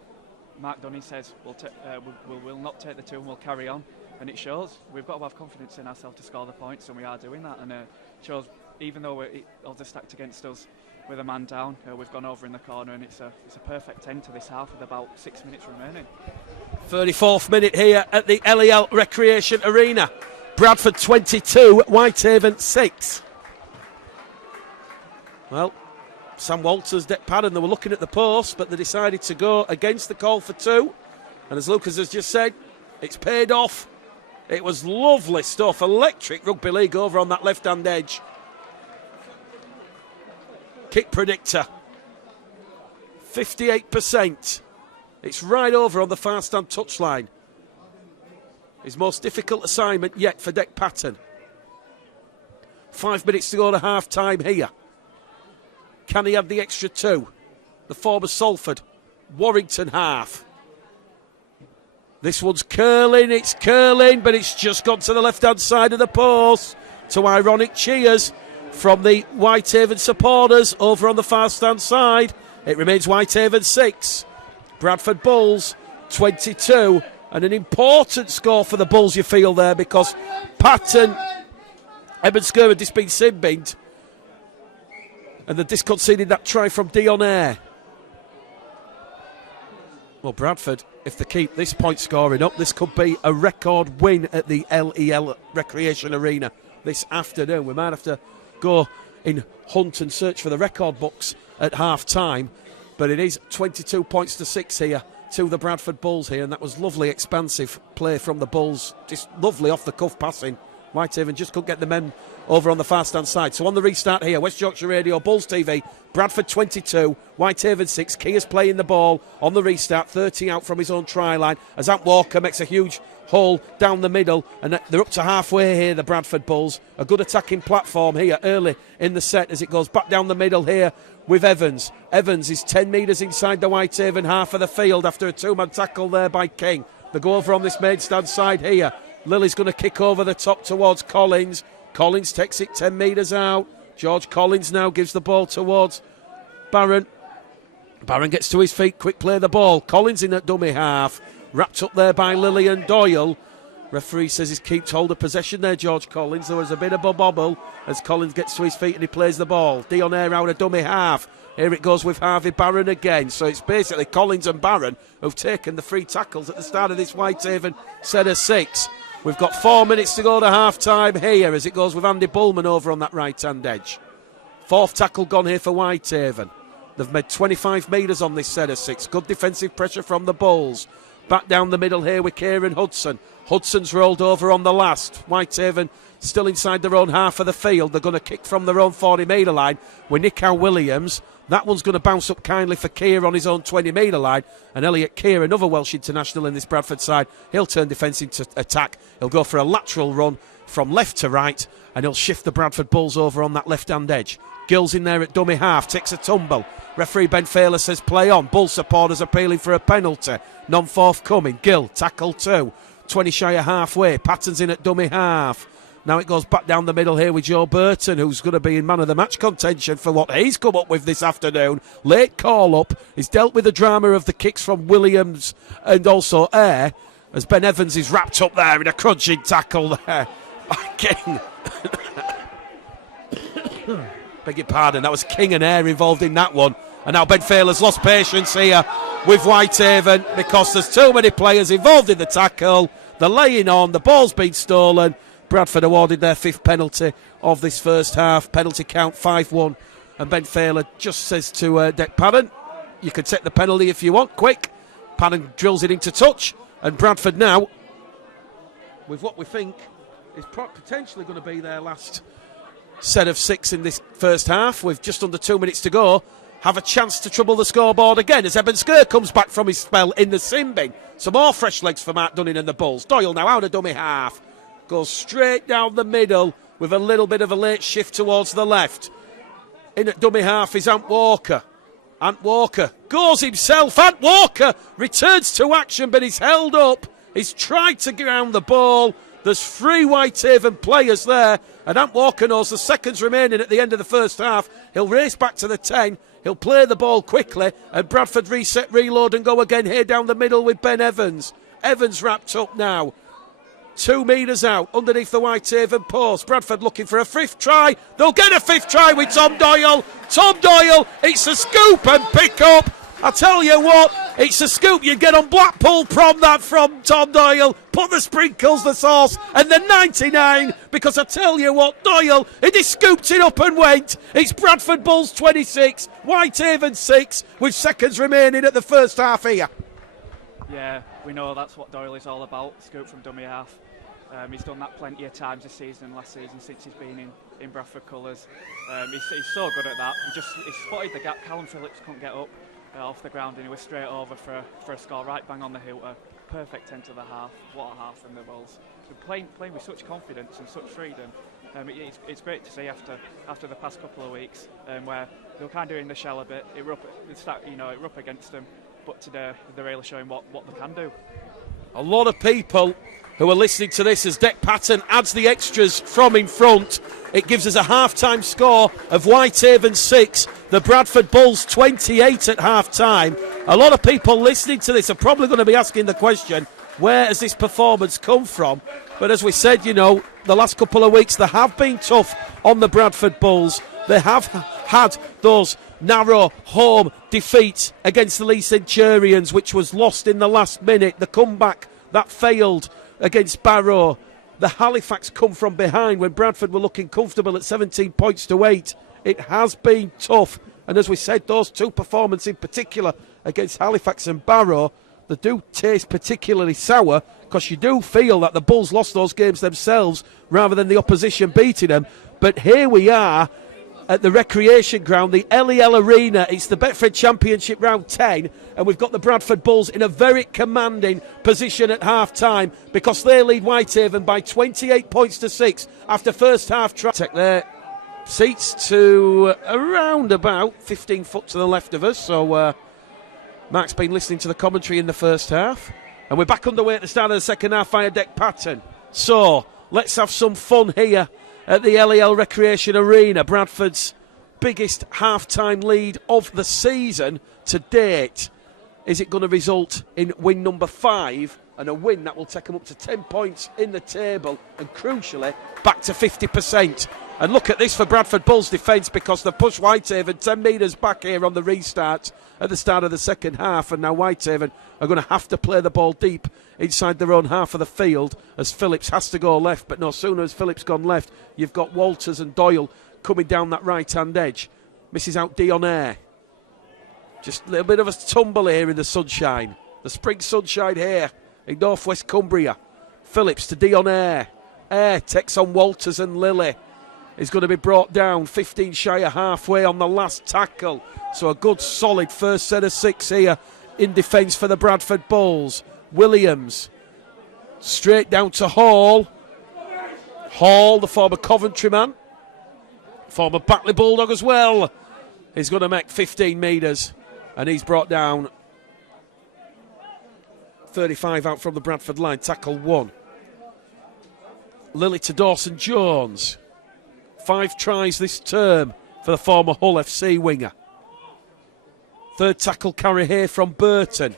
Mark Dunning says we'll not take the 2 and we'll carry on. And it shows. We've got to have confidence in ourselves to score the points, and we are doing that. And it shows, even though odds are stacked against us with a man down, we've gone over in the corner, and it's a perfect end to this half with about 6 minutes remaining. 34th minute here at the LEL Recreation Arena. Bradford 22, Whitehaven 6. Well, Sam Walters, Dick Padden, they were looking at the post, but they decided to go against the call for 2. And as Lucas has just said, it's paid off. It was lovely stuff. Electric rugby league over on that left-hand edge. Kick predictor. 58%. It's right over on the far stand touchline. His most difficult assignment yet for Dick Patton. 5 minutes to go to half-time here. Can he have the extra 2? The former Salford, Warrington half. This one's curling, but it's just gone to the left-hand side of the post. To ironic cheers from the Whitehaven supporters over on the far stand side. It remains Whitehaven 6, Bradford Bulls 22, and an important score for the Bulls, you feel there, because Patton, Ebenskir had just been sin-binned, and they disconceded that try from Dion Eyre. Well, Bradford, if they keep this point scoring up, this could be a record win at the LEL Recreation Arena this afternoon. We might have to go in hunt and search for the record books at half-time, but it is 22 points to 6 here to the Bradford Bulls here, and that was lovely expansive play from the Bulls, just lovely off-the-cuff passing. Whitehaven just couldn't get the men over on the far stand side. So on the restart here, West Yorkshire Radio, Bulls TV, Bradford 22, Whitehaven 6. Keir's playing the ball on the restart, 30 out from his own try line as Ant Walker makes a huge hole down the middle, and they're up to halfway here, the Bradford Bulls. A good attacking platform here early in the set as it goes back down the middle here with Evans. Evans is 10 metres inside the Whitehaven half of the field after a two-man tackle there by King. They go over on this main stand side here. Lily's going to kick over the top towards Collins. Collins takes it 10 metres out. George Collins now gives the ball towards Barron. Barron gets to his feet, quick play the ball. Collins in at dummy half. Wrapped up there by Lillian Doyle. Referee says he's keeps hold of possession there, George Collins. There was a bit of a bobble as Collins gets to his feet and he plays the ball. Dion Eyre out of dummy half. Here it goes with Harvey Barron again. So it's basically Collins and Barron who've taken the free tackles at the start of this Whitehaven set of 6. We've got 4 minutes to go to half-time here as it goes with Andy Bullman over on that right-hand edge. 4th tackle gone here for Whitehaven. They've made 25 metres on this set of 6. Good defensive pressure from the Bulls. Back down the middle here with Kieran Hudson. Hudson's rolled over on the last. Whitehaven still inside their own half of the field. They're going to kick from their own 40-metre line with Nick Howe Williams. That one's going to bounce up kindly for Keir on his own 20-metre line. And Elliot Keir, another Welsh international in this Bradford side, he'll turn defence into attack. He'll go for a lateral run from left to right, and he'll shift the Bradford Bulls over on that left-hand edge. Gill's in there at dummy half, takes a tumble. Referee Ben Failer says play on. Bull supporters appealing for a penalty. None forthcoming. Gill, tackle 2. 20 shy of halfway. Patton's in at dummy half. Now it goes back down the middle here with Joe Burton, who's going to be in man of the match contention for what he's come up with this afternoon. Late call up. He's dealt with the drama of the kicks from Williams and also Eyre, as Ben Evans is wrapped up there in a crunching tackle there by King. Beg your pardon, that was King and Eyre involved in that one. And now Ben Failer's lost patience here with Whitehaven because there's too many players involved in the tackle. They're laying on, the ball's been stolen. Bradford awarded their 5th penalty of this first half. Penalty count 5-1. And Ben Failer just says to Dec Padden, you can take the penalty if you want, quick. Padden drills it into touch. And Bradford now, with what we think is potentially going to be their last set of 6 in this first half, with just under 2 minutes to go, have a chance to trouble the scoreboard again as Eben Skur comes back from his spell in the sin bin. Some more fresh legs for Mark Dunning and the Bulls. Doyle now out of dummy half. Goes straight down the middle with a little bit of a late shift towards the left. In at dummy half is Ant Walker. Ant Walker goes himself. Ant Walker returns to action, but he's held up. He's tried to ground the ball. There's 3 Whitehaven players there, and Ant Walker knows the seconds remaining at the end of the first half. He'll race back to the 10. He'll play the ball quickly, and Bradford reset, reload, and go again here down the middle with Ben Evans. Evans wrapped up now. 2 metres out underneath the Whitehaven post. Bradford looking for a 5th try. They'll get a 5th try with Tom Doyle. Tom Doyle, it's a scoop and pick up. I tell you what, it's a scoop you'd get on Blackpool prom, that from Tom Doyle. Put the sprinkles, the sauce, and the 99, because I tell you what, Doyle, he just scooped it up and went. It's Bradford Bulls 26, Whitehaven 6, with seconds remaining at the first half here. Yeah, we know that's what Doyle is all about, scoop from dummy half. He's done that plenty of times this season and last season since he's been in Bradford colours. He's so good at that. He spotted the gap. Callum Phillips couldn't get up off the ground, and he was straight over for a score right bang on the hilter. Perfect 10 to the half. What a half from the Bulls. Playing with such confidence and such freedom. It's great to see after the past couple of weeks where they were kind of in the shell a bit. It were up against them, but today they're really showing what they can do. A lot of people who are listening to this as Dec Patton adds the extras from in front. It gives us a half-time score of Whitehaven 6, the Bradford Bulls 28 at half-time. A lot of people listening to this are probably going to be asking the question, where has this performance come from? But as we said, the last couple of weeks they have been tough on the Bradford Bulls. They have had those narrow home defeat against the Lee Centurions, which was lost in the last minute. The comeback that failed against Barrow. The Halifax come from behind when Bradford were looking comfortable at 17 points to 8. It has been tough. And as we said, those two performances in particular against Halifax and Barrow, they do taste particularly sour, because you do feel that the Bulls lost those games themselves rather than the opposition beating them. But here we are at the recreation ground, the LEL Arena. It's the Betfred Championship round 10, and we've got the Bradford Bulls in a very commanding position at half-time, because they lead Whitehaven by 28 points to 6 after first half. Take their seats to around about 15 foot to the left of us, so Mark's been listening to the commentary in the first half, and we're back underway at the start of the second half via deck pattern. So let's have some fun here at the LEL Recreation Arena. Bradford's biggest half-time lead of the season to date. Is it going to result in win number 5, and a win that will take them up to 10 points in the table, and crucially back to 50%? And look at this for Bradford Bulls defence, because they've pushed Whitehaven 10 metres back here on the restart at the start of the second half, and now Whitehaven are going to have to play the ball deep inside their own half of the field, as Phillips has to go left. But no sooner has Phillips gone left, you've got Walters and Doyle coming down that right-hand edge. Misses out Dionair. Just a little bit of a tumble here in the sunshine. The spring sunshine here in northwest Cumbria. Phillips to Dionair. Air takes on Walters, and Lilly is going to be brought down 15 shy of halfway on the last tackle. So a good solid first set of 6 here in defence for the Bradford Bulls. Williams straight down to Hall. Hall, the former Coventry man, former Batley Bulldog as well, is going to make 15 metres, and he's brought down 35 out from the Bradford line. Tackle 1. Lilly to Dawson Jones. 5 tries this term for the former Hull FC winger. Third tackle carry here from Burton.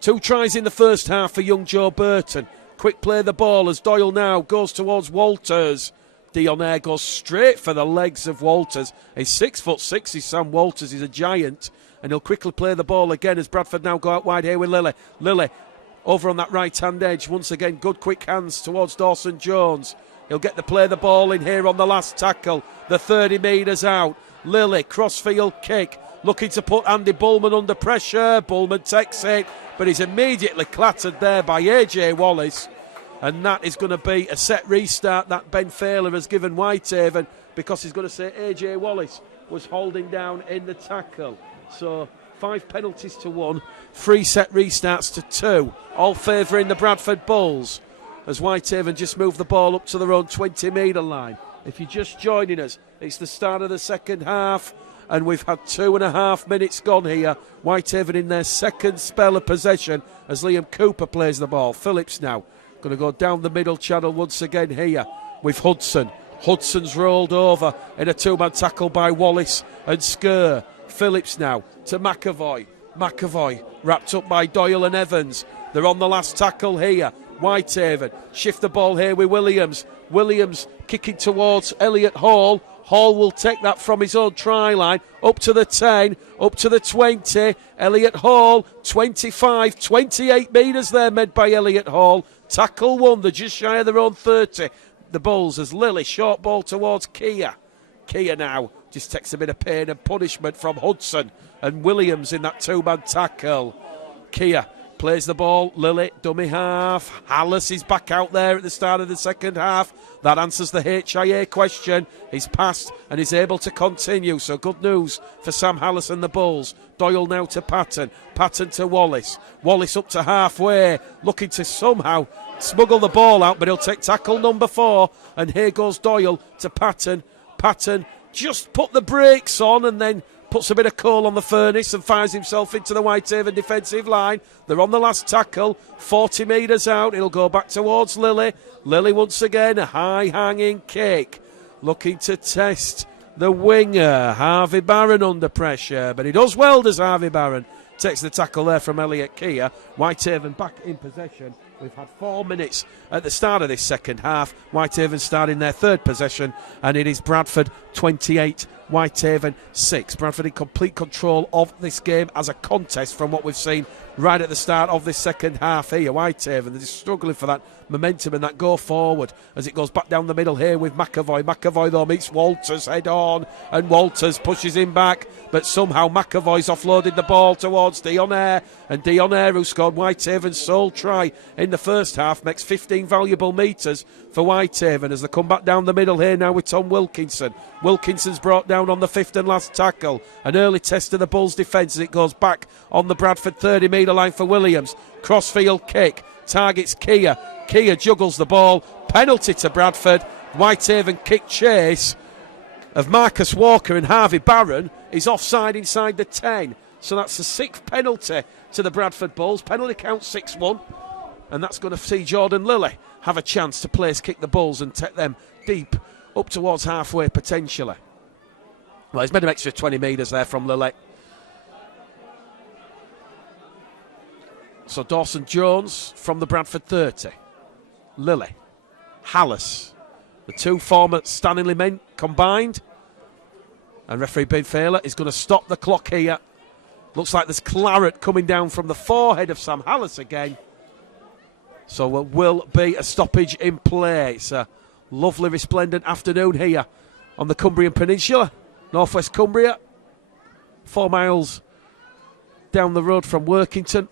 2 tries in the first half for young Joe Burton. Quick play the ball as Doyle now goes towards Walters. Dionair goes straight for the legs of Walters. He's 6'6", he's Sam Walters, he's a giant. And he'll quickly play the ball again as Bradford now go out wide here with Lilly. Lilly over on that right-hand edge. Once again, good quick hands towards Dawson Jones. He'll get the play the ball in here on the last tackle. The 30 metres out. Lilly, crossfield kick. Looking to put Andy Bullman under pressure. Bullman takes it, but he's immediately clattered there by AJ Wallace. And that is going to be a set restart that Ben Failer has given Whitehaven, because he's going to say AJ Wallace was holding down in the tackle. So 5 penalties to 1. 3 set restarts to 2. All favouring the Bradford Bulls, as Whitehaven just moved the ball up to their own 20-metre line. If you're just joining us, it's the start of the second half, and we've had 2.5 minutes gone here. Whitehaven in their second spell of possession as Liam Cooper plays the ball. Phillips now going to go down the middle channel once again here with Hudson. Hudson's rolled over in a 2-man tackle by Wallace and Skur. Phillips now to McAvoy. McAvoy wrapped up by Doyle and Evans. They're on the last tackle here. Whitehaven shift the ball here with Williams. Williams kicking towards Elliott Hall. Hall will take that from his own try line up to the 10, up to the 20. Elliott Hall, 25, 28 metres there made by Elliott Hall. Tackle 1, they're just shy of their own 30. The Bulls as Lilly, short ball towards Kia. Kia now just takes a bit of pain and punishment from Hudson and Williams in that 2-man tackle. Kia plays the ball. Lilly, dummy half. Hallis is back out there at the start of the second half. That answers the HIA question. He's passed and is able to continue. So good news for Sam Hallis and the Bulls. Doyle now to Patton. Patton to Wallace. Wallace up to halfway, looking to somehow smuggle the ball out, but he'll take tackle number 4. And here goes Doyle to Patton. Patton just put the brakes on and then puts a bit of coal on the furnace and fires himself into the Whitehaven defensive line. They're on the last tackle, 40 metres out. It'll go back towards Lilly. Lilly once again, a high-hanging kick. Looking to test the winger, Harvey Barron, under pressure. But he does well, does Harvey Barron. Takes the tackle there from Elliot Kia. Whitehaven back in possession. We've had 4 minutes at the start of this second half. Whitehaven starting their third possession, and it is Bradford 28, Whitehaven 6. Bradford in complete control of this game as a contest from what we've seen right at the start of this second half here. Whitehaven, they're just struggling for that momentum and that go forward as it goes back down the middle here with McAvoy. McAvoy though meets Walters head on, and Walters pushes him back, but somehow McAvoy's offloaded the ball towards Dionair, and Dionair, who scored Whitehaven's sole try in the first half, makes 15 valuable metres for Whitehaven as they come back down the middle here now with Tom Wilkinson. Wilkinson's brought down on the fifth and last tackle. An early test of the Bulls' defence as it goes back on the Bradford 30-metre line for Williams. Crossfield kick, targets Kia. Kia juggles the ball. Penalty to Bradford. Whitehaven kick chase of Marcus Walker and Harvey Barron is offside inside the 10. So that's the sixth penalty to the Bradford Bulls. Penalty count 6-1. And that's going to see Jordan Lilly have a chance to place kick the Bulls and take them deep up towards halfway potentially. Well, he's made an extra 20 metres there from Lilly. So Dawson Jones from the Bradford 30. Lilly. Hallis. The two former Stanley men combined. And referee Ben Failer is going to stop the clock here. Looks like there's claret coming down from the forehead of Sam Hallis again. So there will be a stoppage in play. It's a lovely resplendent afternoon here on the Cumbrian Peninsula. Northwest Cumbria. 4 miles down the road from Workington.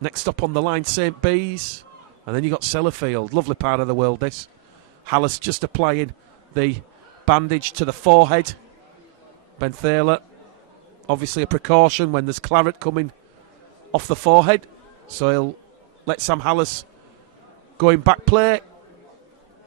Next stop on the line, St. Bees. And then you got Sellafield. Lovely part of the world, this. Hallis just applying the bandage to the forehead. Ben Thaler, obviously a precaution when there's claret coming off the forehead. So he'll let Sam Hallis go in back play.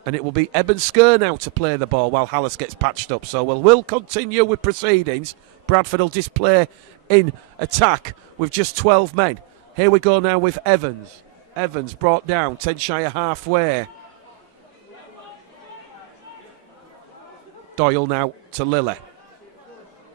And it will be Eben Skur now to play the ball while Hallis gets patched up. So we'll continue with proceedings. Bradford will display in attack with just 12 men. Here we go now with Evans. Evans brought down, 10 shy of halfway. Doyle now to Lilly.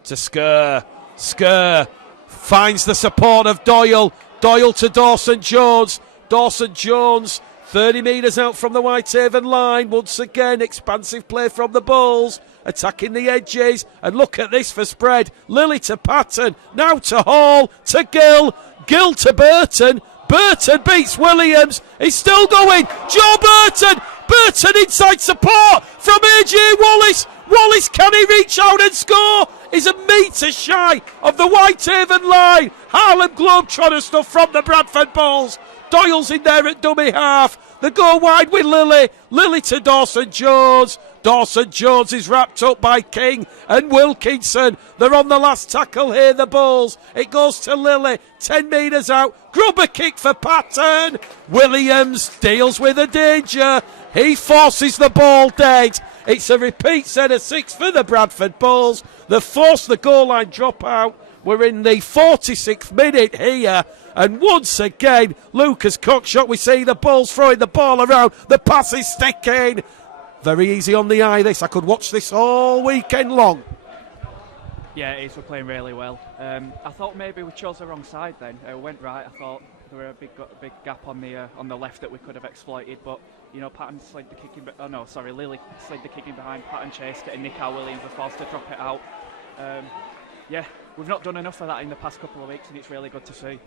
To Skur. Skur finds the support of Doyle. Doyle to Dawson Jones. Dawson Jones, 30 metres out from the Whitehaven line. Once again, expansive play from the Bulls. Attacking the edges. And look at this for spread. Lilly to Patton. Now to Hall. To Gill. Gill to Burton. Burton beats Williams. He's still going. Joe Burton. Burton inside support from AJ Wallace. Wallace, can he reach out and score? He's a metre shy of the Whitehaven line. Harlem Globetrotter stuff from the Bradford Bulls. Doyle's in there at dummy half. They go wide with Lilly. Lilly to Dawson Jones. Dawson Jones is wrapped up by King and Wilkinson. They're on the last tackle here, the Bulls. It goes to Lilly, 10 metres out. Grubber kick for Patton. Williams deals with a danger. He forces the ball dead. It's a repeat set of 6 for the Bradford Bulls. They force the goal line dropout. We're in the 46th minute here. And once again, Lucas Cockshot, we see the Bulls throwing the ball around. The pass is sticking. Very easy on the eye, this. I could watch this all weekend long. Yeah, it is. We're playing really well. I thought maybe we chose the wrong side then. We went right. I thought there were a big gap on the left that we could have exploited, but you know, Patton slid the kick in. Oh no, sorry, Lilly slid the kick in behind. Patton chased it, and Nick Williams was forced to drop it out. Yeah, we've not done enough of that in the past couple of weeks, and it's really good to see.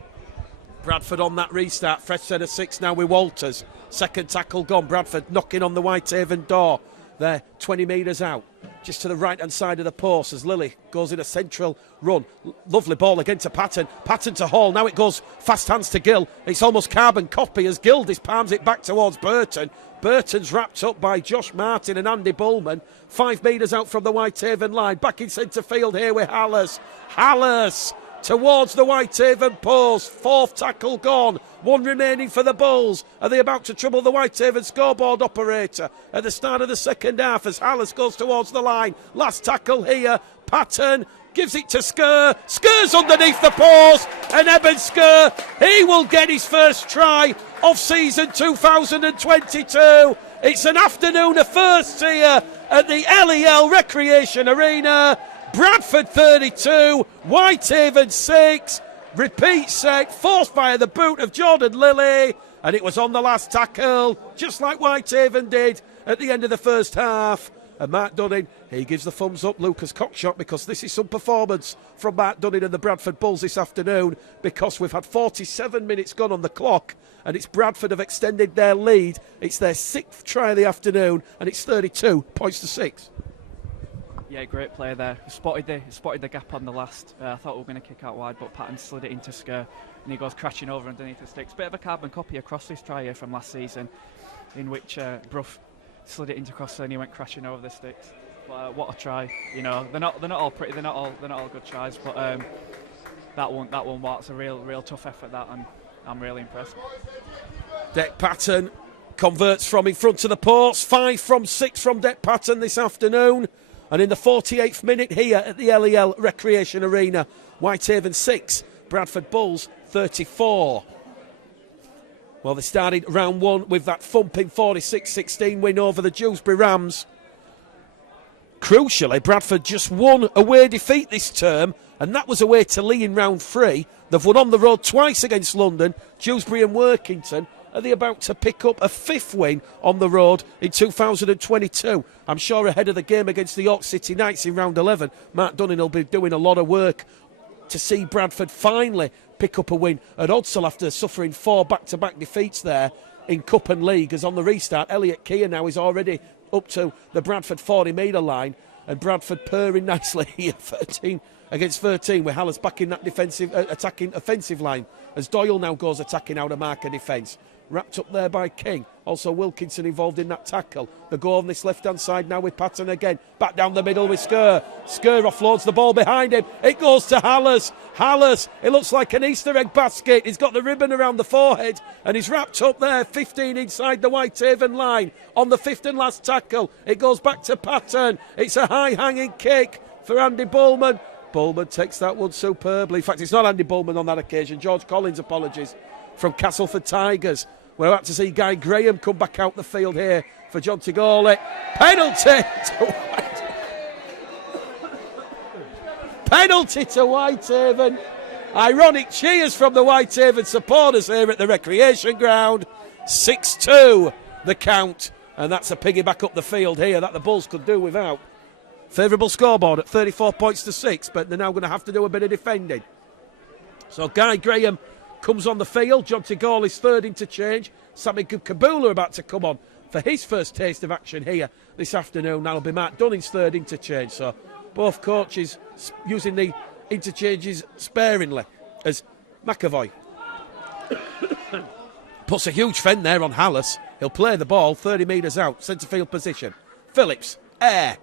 Bradford on that restart, fresh set of 6 now with Walters. Second tackle gone. Bradford knocking on the Whitehaven door. They're 20 metres out, just to the right-hand side of the post as Lilly goes in a central run. Lovely ball again to Patton. Patton to Hall. Now it goes fast hands to Gill. It's almost carbon copy as Gill palms it back towards Burton. Burton's wrapped up by Josh Martin and Andy Bullman. 5 metres out from the Whitehaven line. Back in centre field here with Hallis. Hallis towards the Whitehaven post. 4th tackle gone. 1 remaining for the Bulls. Are they about to trouble the Whitehaven scoreboard operator at the start of the second half as Hallis goes towards the line? Last tackle here. Patton gives it to Skur. Skur's underneath the post. And Eben Skur, he will get his first try of season 2022. It's an afternoon of firsts here at the LEL Recreation Arena. Bradford 32, Whitehaven 6. Repeat set, forced by the boot of Jordan Lilly. And it was on the last tackle, just like Whitehaven did at the end of the first half. And Mark Dunning, he gives the thumbs up, Lucas Cockshot, because this is some performance from Mark Dunning and the Bradford Bulls this afternoon, because we've had 47 minutes gone on the clock, and it's Bradford have extended their lead. It's their 6th try of the afternoon, and it's 32 points to 6. Yeah, great play there. Spotted the gap on the last. I thought we were going to kick out wide, but Patton slid it into Skur, and he goes crashing over underneath the sticks. Bit of a carbon copy across this try here from last season, in which Brough slid it into crosser and he went crashing over the sticks. But, what a try! You know, they're not all pretty. They're not all good tries, but that one was a real tough effort. That, and I'm really impressed. Dec Patton converts from in front of the post. 5 from 6 from Dec Patton this afternoon. And in the 48th minute here at the LEL Recreation Arena, Whitehaven 6, Bradford Bulls 34. Well, they started round 1 with that thumping 46-16 win over the Dewsbury Rams. Crucially, Bradford just won away defeat this term, and that was away to Lee in round 3. They've won on the road twice against London, Dewsbury and Workington. Are they about to pick up a 5th win on the road in 2022? I'm sure ahead of the game against the York City Knights in round 11, Mark Dunning will be doing a lot of work to see Bradford finally pick up a win at Odsal after suffering 4 back-to-back defeats there in Cup and League. As on the restart, Elliot Keir now is already up to the Bradford 40-metre line, and Bradford purring nicely here, 13 against 13, with Hallis back in that attacking offensive line, as Doyle now goes attacking out of marker defence. Wrapped up there by King. Also Wilkinson involved in that tackle. The go on this left-hand side now with Patton again. Back down the middle with Skur. Skur offloads the ball behind him. It goes to Hallis. Hallis, it looks like an Easter egg basket. He's got the ribbon around the forehead and he's wrapped up there, 15 inside the Whitehaven line on the 5th and last tackle. It goes back to Patton. It's a high-hanging kick for Andy Bullman. Bullman takes that one superbly. In fact, it's not Andy Bullman on that occasion. George Collins, apologies, from Castleford Tigers. We're about to see Guy Graham come back out the field here for John Tigoli. Penalty to Whitehaven. Ironic cheers from the Whitehaven supporters here at the recreation ground. 6-2 the count, and that's a piggyback up the field here that the Bulls could do without. Favourable scoreboard at 34 points to 6, but they're now going to have to do a bit of defending. So Guy Graham comes on the field. John Tigoli's third interchange. Sammy Kabula about to come on for his first taste of action here this afternoon. That'll be Mark Dunning's third interchange. So both coaches using the interchanges sparingly, as McAvoy puts a huge fend there on Hallis. He'll play the ball 30 metres out, centre field position. Phillips, air.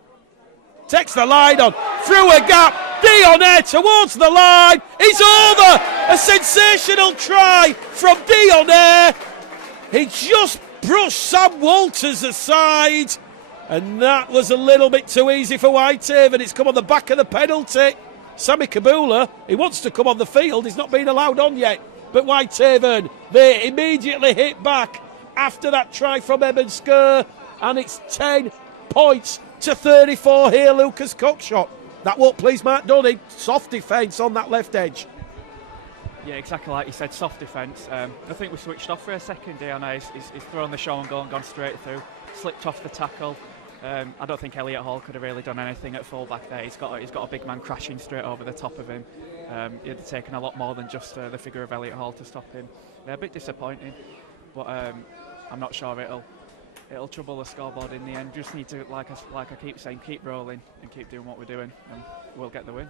Takes the line on, through a gap, Dion Air towards the line, he's over! A sensational try from Dion Air. He just brushed Sam Walters aside, and that was a little bit too easy for Whitehaven. It's come on the back of the penalty. Sammy Kabula, he wants to come on the field, he's not been allowed on yet, but Whitehaven, they immediately hit back after that try from Eben Skur, and it's 10 points to 34 here, Lucas Cockshot. That won't please Mark Dunning. Soft defence on that left edge. Yeah, exactly like you said, soft defence. I think we switched off for a second. Diana, he's thrown the show and gone straight through. Slipped off the tackle. I don't think Elliot Hall could have really done anything at full-back there. He's got a big man crashing straight over the top of him. He'd have taken a lot more than just the figure of Elliot Hall to stop him. They're a bit disappointing, but I'm not sure it'll trouble the scoreboard in the end. Just need to, like I keep saying, keep rolling and keep doing what we're doing, and we'll get the win.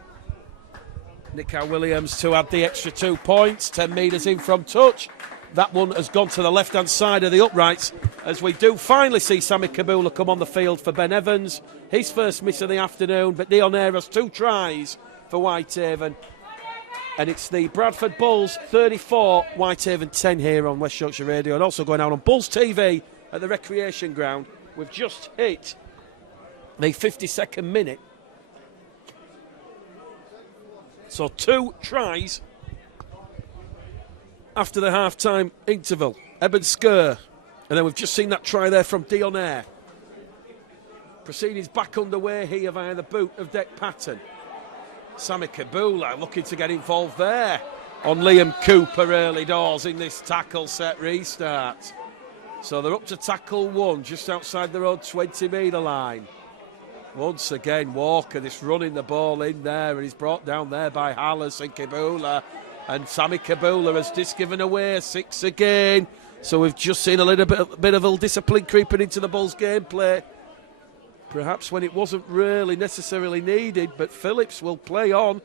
Nico Williams to add the extra 2 points, 10 metres in from touch. That one has gone to the left-hand side of the uprights, as we do finally see Sammy Kabula come on the field for Ben Evans. His first miss of the afternoon, but Dion Air has 2 tries for Whitehaven. And it's the Bradford Bulls 34, Whitehaven 10 here on West Yorkshire Radio, and also going out on Bulls TV at the recreation ground. We've just hit the 52nd minute. So 2 tries after the half-time interval. Eben Skur. And then we've just seen that try there from Dion Air. Proceedings back underway here via the boot of Dec Patton. Sammy Kabula looking to get involved there on Liam Cooper early doors in this tackle set restart. So they're up to tackle 1 just outside their own 20-metre line. Once again, Walker just running the ball in there, and he's brought down there by Hallis and Kabula. And Sammy Kabula has just given away a 6 again. So we've just seen a little bit of ill discipline creeping into the Bulls' gameplay. Perhaps when it wasn't really necessarily needed, but Phillips will play on.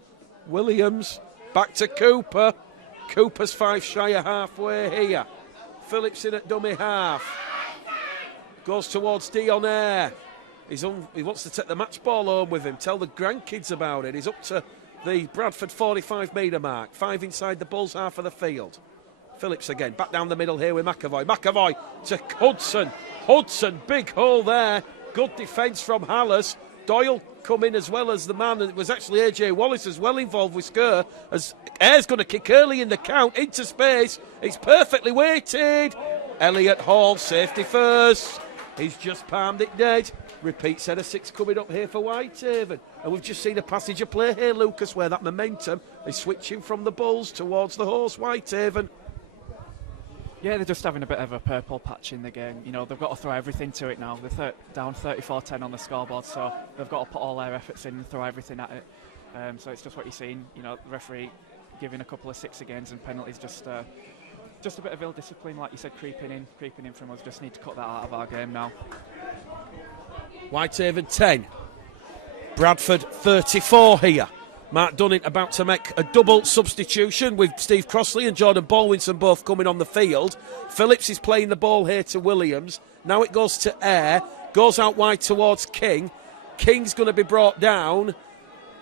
Williams back to Cooper. Cooper's 5 shy of halfway here. Phillips in at dummy half. Goes towards Dionair. He wants to take the match ball home with him. Tell the grandkids about it. He's up to the Bradford 45-metre mark. 5 inside the Bulls' half of the field. Phillips again, back down the middle here with McAvoy. McAvoy to Hudson. Hudson, big hole there. Good defence from Hallis. Doyle come in as well as the man. It was actually AJ Wallace as well involved with Skur. As Ayre's going to kick early in the count into space. It's perfectly weighted. Elliot Hall, safety first. He's just palmed it dead. Repeat set of 6 coming up here for Whitehaven. And we've just seen a passage of play here, Lucas, where that momentum is switching from the Bulls towards the horse, Whitehaven. Yeah, they're just having a bit of a purple patch in the game. You know, they've got to throw everything to it now. They're down 34-10 on the scoreboard, so they've got to put all their efforts in and throw everything at it. So it's just what you're seeing. You know, the referee giving a couple of 6 agains and penalties, just a bit of ill discipline, like you said, creeping in from us. Just need to cut that out of our game now. Whitehaven 10, Bradford 34 here. Mark Dunning about to make a double substitution with Steve Crossley and Jordan Baldwinson both coming on the field. Phillips is playing the ball here to Williams. Now it goes to Ayre, goes out wide towards King. King's going to be brought down.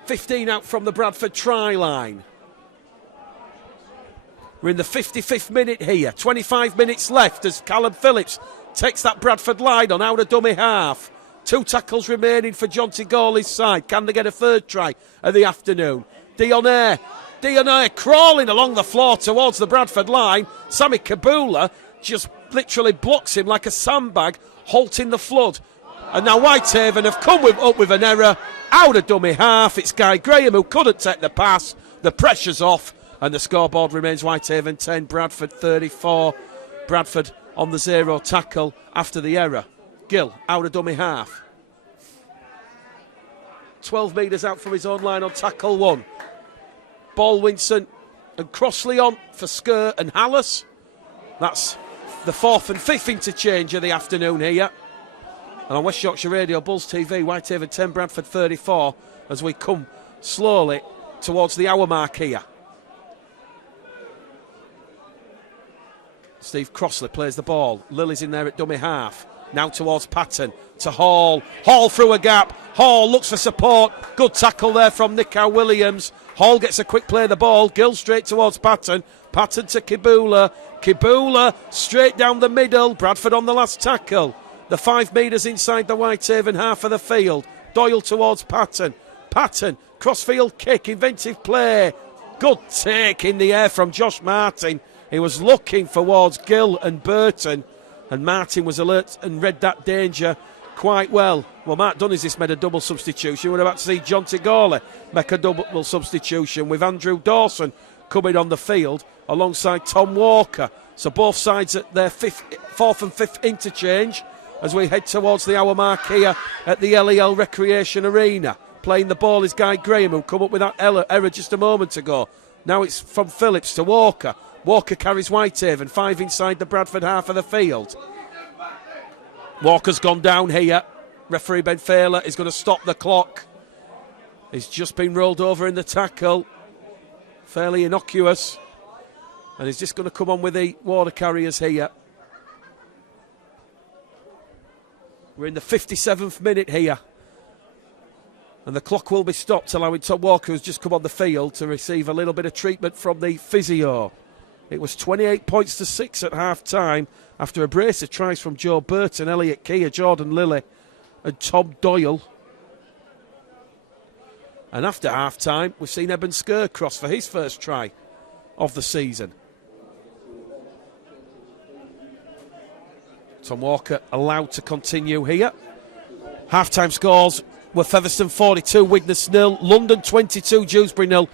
15 out from the Bradford try line. We're in the 55th minute here. 25 minutes left as Callum Phillips takes that Bradford line on out of dummy half. 2 tackles remaining for Jonty Gawley's side. Can they get a 3rd try of the afternoon? Dionair crawling along the floor towards the Bradford line. Sammy Kabula just literally blocks him like a sandbag, halting the flood. And now Whitehaven have come up with an error. Out of dummy half, it's Guy Graham who couldn't take the pass. The pressure's off, and the scoreboard remains Whitehaven 10, Bradford 34. Bradford on the 0 tackle after the error. Gill out of dummy half. 12 metres out from his own line on tackle 1. Baldwinson and Crossley on for Skur and Hallis. That's the 4th and 5th interchange of the afternoon here. And on West Yorkshire Radio, Bulls TV, Whitehaven 10, Bradford 34, as we come slowly towards the hour mark here. Steve Crossley plays the ball. Lily's in there at dummy half. Now towards Patton, to Hall. Hall through a gap. Hall looks for support. Good tackle there from Nico Williams. Hall gets a quick play of the ball. Gill straight towards Patton. Patton to Kibula. Kibula straight down the middle. Bradford on the last tackle. The 5 metres inside the Whitehaven half of the field. Doyle towards Patton. Patton, crossfield kick, inventive play. Good take in the air from Josh Martin. He was looking towards Gill and Burton, and Martin was alert and read that danger quite well. Well, Mark Dunnes just made a double substitution. We're about to see Jonty Gawley make a double substitution with Andrew Dawson coming on the field alongside Tom Walker. So both sides at their 4th and 5th interchange as we head towards the hour mark here at the LEL Recreation Arena. Playing the ball is Guy Graham, who come up with that error just a moment ago. Now it's from Phillips to Walker. Walker carries Whitehaven, 5 inside the Bradford half of the field. Walker's gone down here. Referee Ben Failer is going to stop the clock. He's just been rolled over in the tackle. Fairly innocuous. And he's just going to come on with the water carriers here. We're in the 57th minute here. And the clock will be stopped, allowing Tom Walker, who's just come on the field, to receive a little bit of treatment from the physio. It was 28 points to 6 at half-time after a brace of tries from Joe Burton, Elliot Keir, Jordan Lilly and Tom Doyle. And after half-time, we've seen Eben Skur cross for his first try of the season. Tom Walker allowed to continue here. Half-time scores were Featherstone 42, Widnes 0, London 22, Dewsbury 0.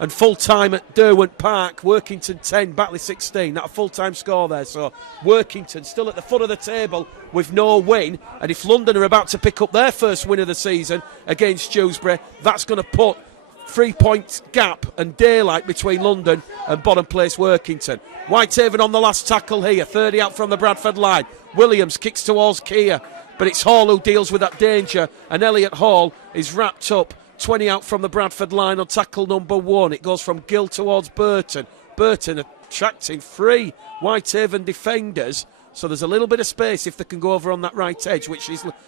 and full time at Derwent Park. Workington 10, Batley 16. That's a full time score there. So Workington still at the foot of the table with no win. And if London are about to pick up their first win of the season against Dewsbury, that's going to put 3 point gap and daylight between London and bottom place Workington. Whitehaven on the last tackle here, 30 out from the Bradford line. Williams kicks towards Keir, but it's Hall who deals with that danger, and Elliot Hall is wrapped up. 20 out from the Bradford line on tackle number 1. It goes from Gill towards Burton. Burton attracting 3 Whitehaven defenders, so there's a little bit of space if they can go over on that right edge,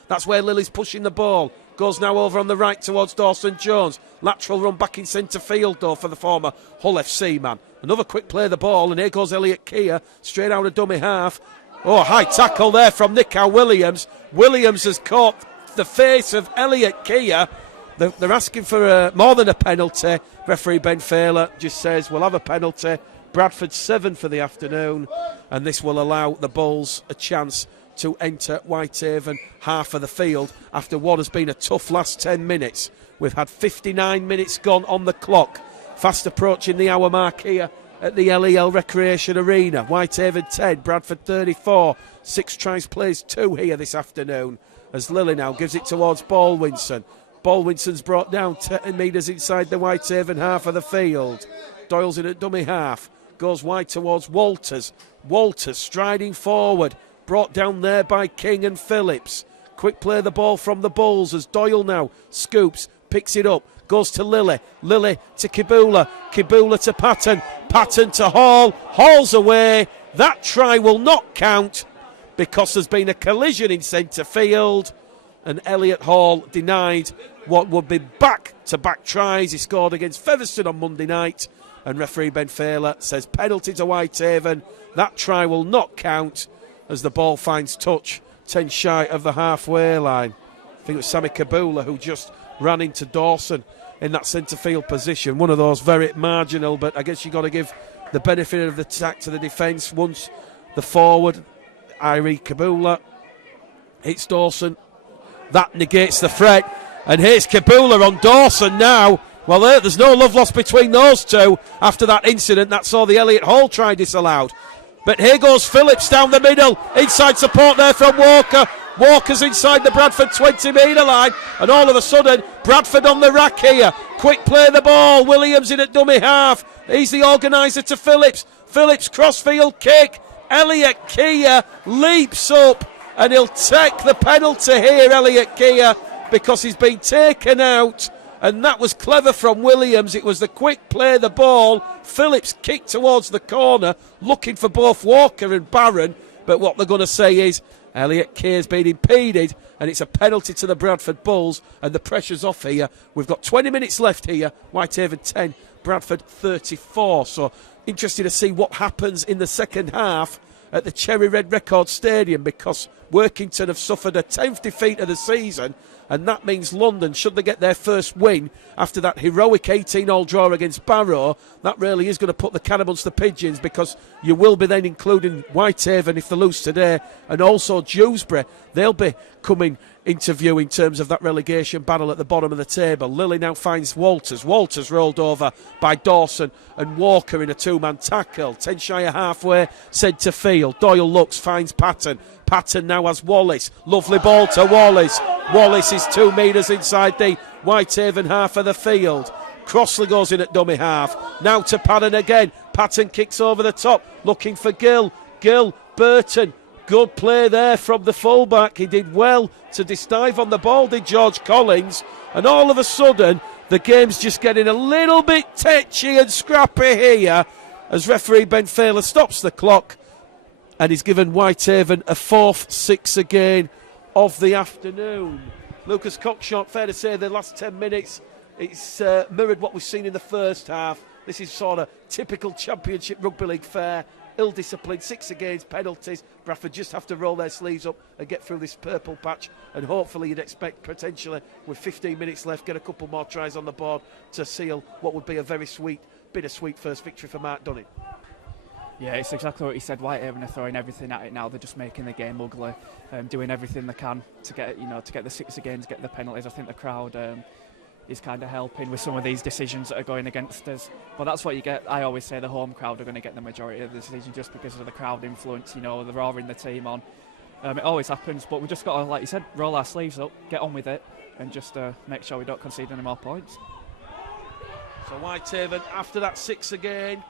that's where Lily's pushing the ball. Goes now over on the right towards Dawson Jones. Lateral run back in centre field though for the former Hull FC man. Another quick play of the ball, and here goes Elliot Keir straight out of dummy half. Oh, high tackle there from Nico Williams. Williams has caught the face of Elliot Keir. They're asking for more than a penalty. Referee Ben Failer just says we'll have a penalty. Bradford 7 for the afternoon, and this will allow the Bulls a chance to enter Whitehaven half of the field after what has been a tough last 10 minutes. We've had 59 minutes gone on the clock. Fast approaching the hour mark here at the LEL Recreation Arena. Whitehaven 10, Bradford 34. 6 tries plays 2 here this afternoon as Lily now gives it towards Baldwinson. Baldwinson's brought down 10 metres inside the Whitehaven half of the field. Doyle's in at dummy half. Goes wide towards Walters. Walters striding forward. Brought down there by King and Phillips. Quick play the ball from the Bulls as Doyle now scoops, picks it up, goes to Lily. Lily to Kibula. Kibula to Patton. Patton to Hall. Hall's away. That try will not count because there's been a collision in centre field, and Elliot Hall denied what would be back-to-back tries he scored against Featherstone on Monday night, and referee Ben Failer says penalty to Whitehaven. That try will not count as the ball finds touch 10 shy of the halfway line. I think it was Sammy Kabula who just ran into Dawson in that centre field position. One of those very marginal, but I guess you've got to give the benefit of the attack to the defence. Once the forward, Irie Kabula, hits Dawson, that negates the threat, and here's Kabula on Dawson now. Well, there's no love lost between those two after that incident that saw the Elliot Hall try disallowed. But here goes Phillips down the middle. Inside support there from Walker. Walker's inside the Bradford 20-metre line. And all of a sudden, Bradford on the rack here. Quick play the ball. Williams in at dummy half. He's the organiser to Phillips. Phillips crossfield kick. Elliot Keir leaps up. And he'll take the penalty here, Elliot Keir, because he's been taken out. And that was clever from Williams. It was the quick play the ball. Phillips kicked towards the corner, looking for both Walker and Barron. But what they're going to say is Elliot Keir's been impeded, and it's a penalty to the Bradford Bulls, and the pressure's off here. We've got 20 minutes left here. Whitehaven 10, Bradford 34. So interested to see what happens in the second half at the Cherry Red Record Stadium, because Workington have suffered a 10th defeat of the season, and that means London, should they get their first win after that heroic 18-all draw against Barrow, that really is going to put the can amongst the pigeons, because you will be then including Whitehaven if they lose today, and also Dewsbury. They'll be coming into view in terms of that relegation battle at the bottom of the table. Lily now finds Walters. Walters rolled over by Dawson and Walker in a 2-man tackle. 10 shy of halfway, centre field. Doyle looks, finds Patton. Patton now has Wallace. Lovely ball to Wallace. Wallace is 2 metres inside the Whitehaven half of the field. Crossley goes in at dummy half. Now to Patton again. Patton kicks over the top, looking for Gill. Gill, Burton. Good play there from the fullback. He did well to dive on the ball, did George Collins. And all of a sudden, the game's just getting a little bit tetchy and scrappy here as referee Ben Failer stops the clock, and he's given Whitehaven a 4th 6 again of the afternoon. Lucas Cockshott, fair to say the last 10 minutes, it's mirrored what we've seen in the first half. This is sort of typical Championship Rugby League fare. Ill-disciplined, 6 against, penalties. Bradford just have to roll their sleeves up and get through this purple patch, and hopefully you'd expect potentially with 15 minutes left get a couple more tries on the board to seal what would be a very bittersweet first victory for Mark Dunning. Yeah, it's exactly what he said. Whitehaven are throwing everything at it now. They're just making the game ugly, doing everything they can to get the 6 against, get the penalties. I think the crowd is kind of helping with some of these decisions that are going against us. But that's what you get. I always say the home crowd are going to get the majority of the decision just because of the crowd influence. You know, they're roaring the team on. It always happens, but we've just got to, like you said, roll our sleeves up, get on with it, and just make sure we don't concede any more points. So Whitehaven, after that 6 again,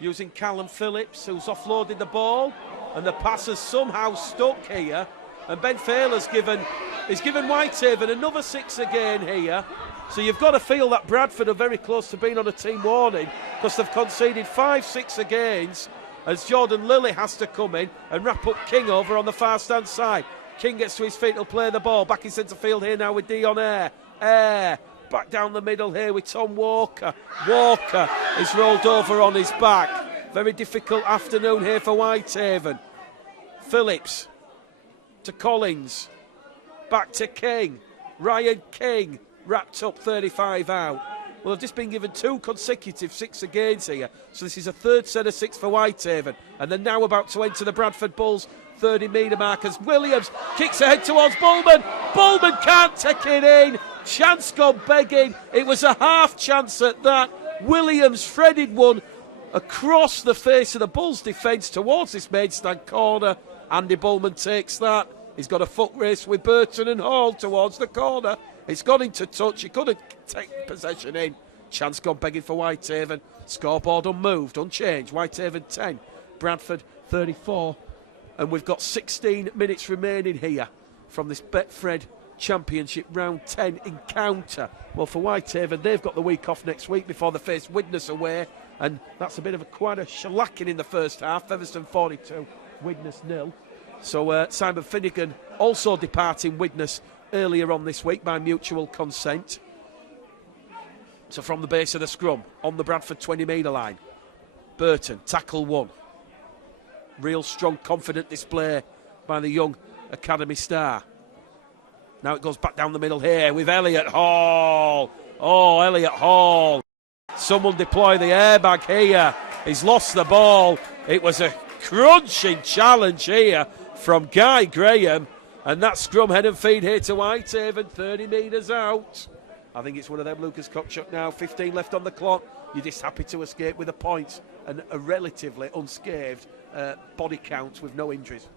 using Callum Phillips, who's offloaded the ball, and the pass has somehow stuck here. And Ben Fayler's given Whitehaven another 6 again here. So you've got to feel that Bradford are very close to being on a team warning, because they've conceded 5-6 agains, as Jordan Lilly has to come in and wrap up King over on the far stand side. King gets to his feet, he'll play the ball. Back in centre field here now with Dion Eyre. Eyre back down the middle here with Tom Walker. Walker is rolled over on his back. Very difficult afternoon here for Whitehaven. Phillips to Collins. Back to King. Ryan King wrapped up 35 out. Well, they've just been given 2 consecutive 6 agains here. So this is a third set of 6 for Whitehaven. And they're now about to enter the Bradford Bulls 30-metre mark as Williams kicks ahead towards Bullman. Bullman can't take it in. Chance gone begging. It was a half chance at that. Williams threaded one across the face of the Bulls defence towards this main stand corner. Andy Bullman takes that. He's got a foot race with Burton and Hall towards the corner. It's gone into touch. He couldn't take possession in. Chance gone begging for Whitehaven. Scoreboard unmoved, unchanged. Whitehaven 10, Bradford 34. And we've got 16 minutes remaining here from this Betfred Championship Round 10 encounter. Well, for Whitehaven, they've got the week off next week before they face Widnes away. And that's a bit of quite a shellacking in the first half. Featherstone 42, Widnes 0. So Simon Finnegan also departing Widnes earlier on this week by mutual consent. So from the base of the scrum, on the Bradford 20-metre line, Burton, tackle 1. Real strong, confident display by the young academy star. Now it goes back down the middle here with Elliot Hall. Oh, Elliot Hall. Someone deploy the airbag here. He's lost the ball. It was a crunching challenge here from Guy Graham. And that scrum head and feed here to Whitehaven, 30 metres out. I think it's one of them, Lucas Kochuk now, 15 left on the clock. You're just happy to escape with a point and a relatively unscathed body count with no injuries.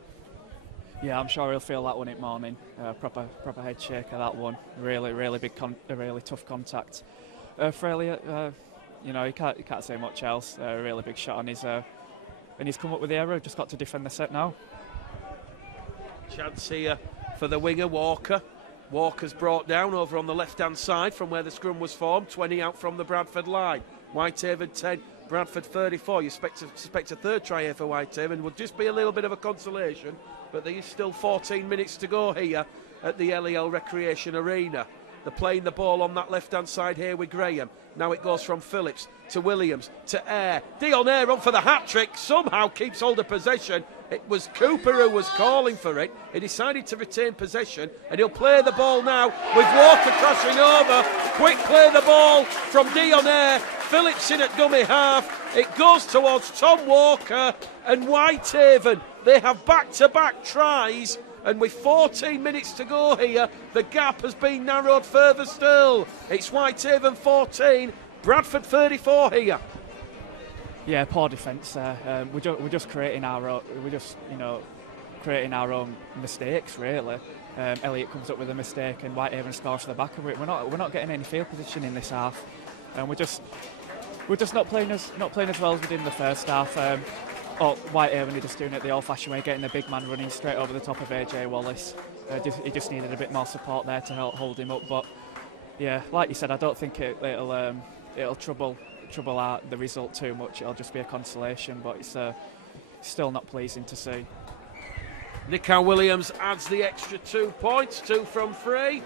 Yeah, I'm sure he'll feel that one in morning. Proper head shaker, that one. Really big, really tough contact. For Elliot, you know, he can't say much else. Really big shot on his, and he's come up with the error. Just got to defend the set now. Chance here for the winger, Walker. Walker's brought down over on the left-hand side from where the scrum was formed. 20 out from the Bradford line. Whitehaven 10, Bradford 34. You suspect a third try here for Whitehaven. Would just be a little bit of a consolation, but there is still 14 minutes to go here at the LEL Recreation Arena. They're playing the ball on that left-hand side here with Graham. Now it goes from Phillips to Williams to Eyre. Dion Eyre on for the hat-trick. Somehow keeps hold of possession. It was Cooper who was calling for it. He decided to retain possession, and he'll play the ball now with Walker crossing over. Quick play the ball from Dion Eyre. Phillips in at dummy half. It goes towards Tom Walker and Whitehaven. They have back-to-back tries. And with 14 minutes to go here, the gap has been narrowed further still. It's Whitehaven 14, Bradford 34 here. Yeah, poor defence there. We're just creating our own. Creating our own mistakes really. Elliot comes up with a mistake and Whitehaven scores to the back of it. We're not getting any field position in this half, and we're just not playing as well as we did in the first half. Whitehaven are just doing it the old-fashioned way, getting the big man running straight over the top of AJ Wallace. He just needed a bit more support there to help hold him up. But yeah, like you said, I don't think it'll trouble the result too much. It'll just be a consolation, but it's still not pleasing to see. Nico Williams adds the extra 2 points, 2 from 3,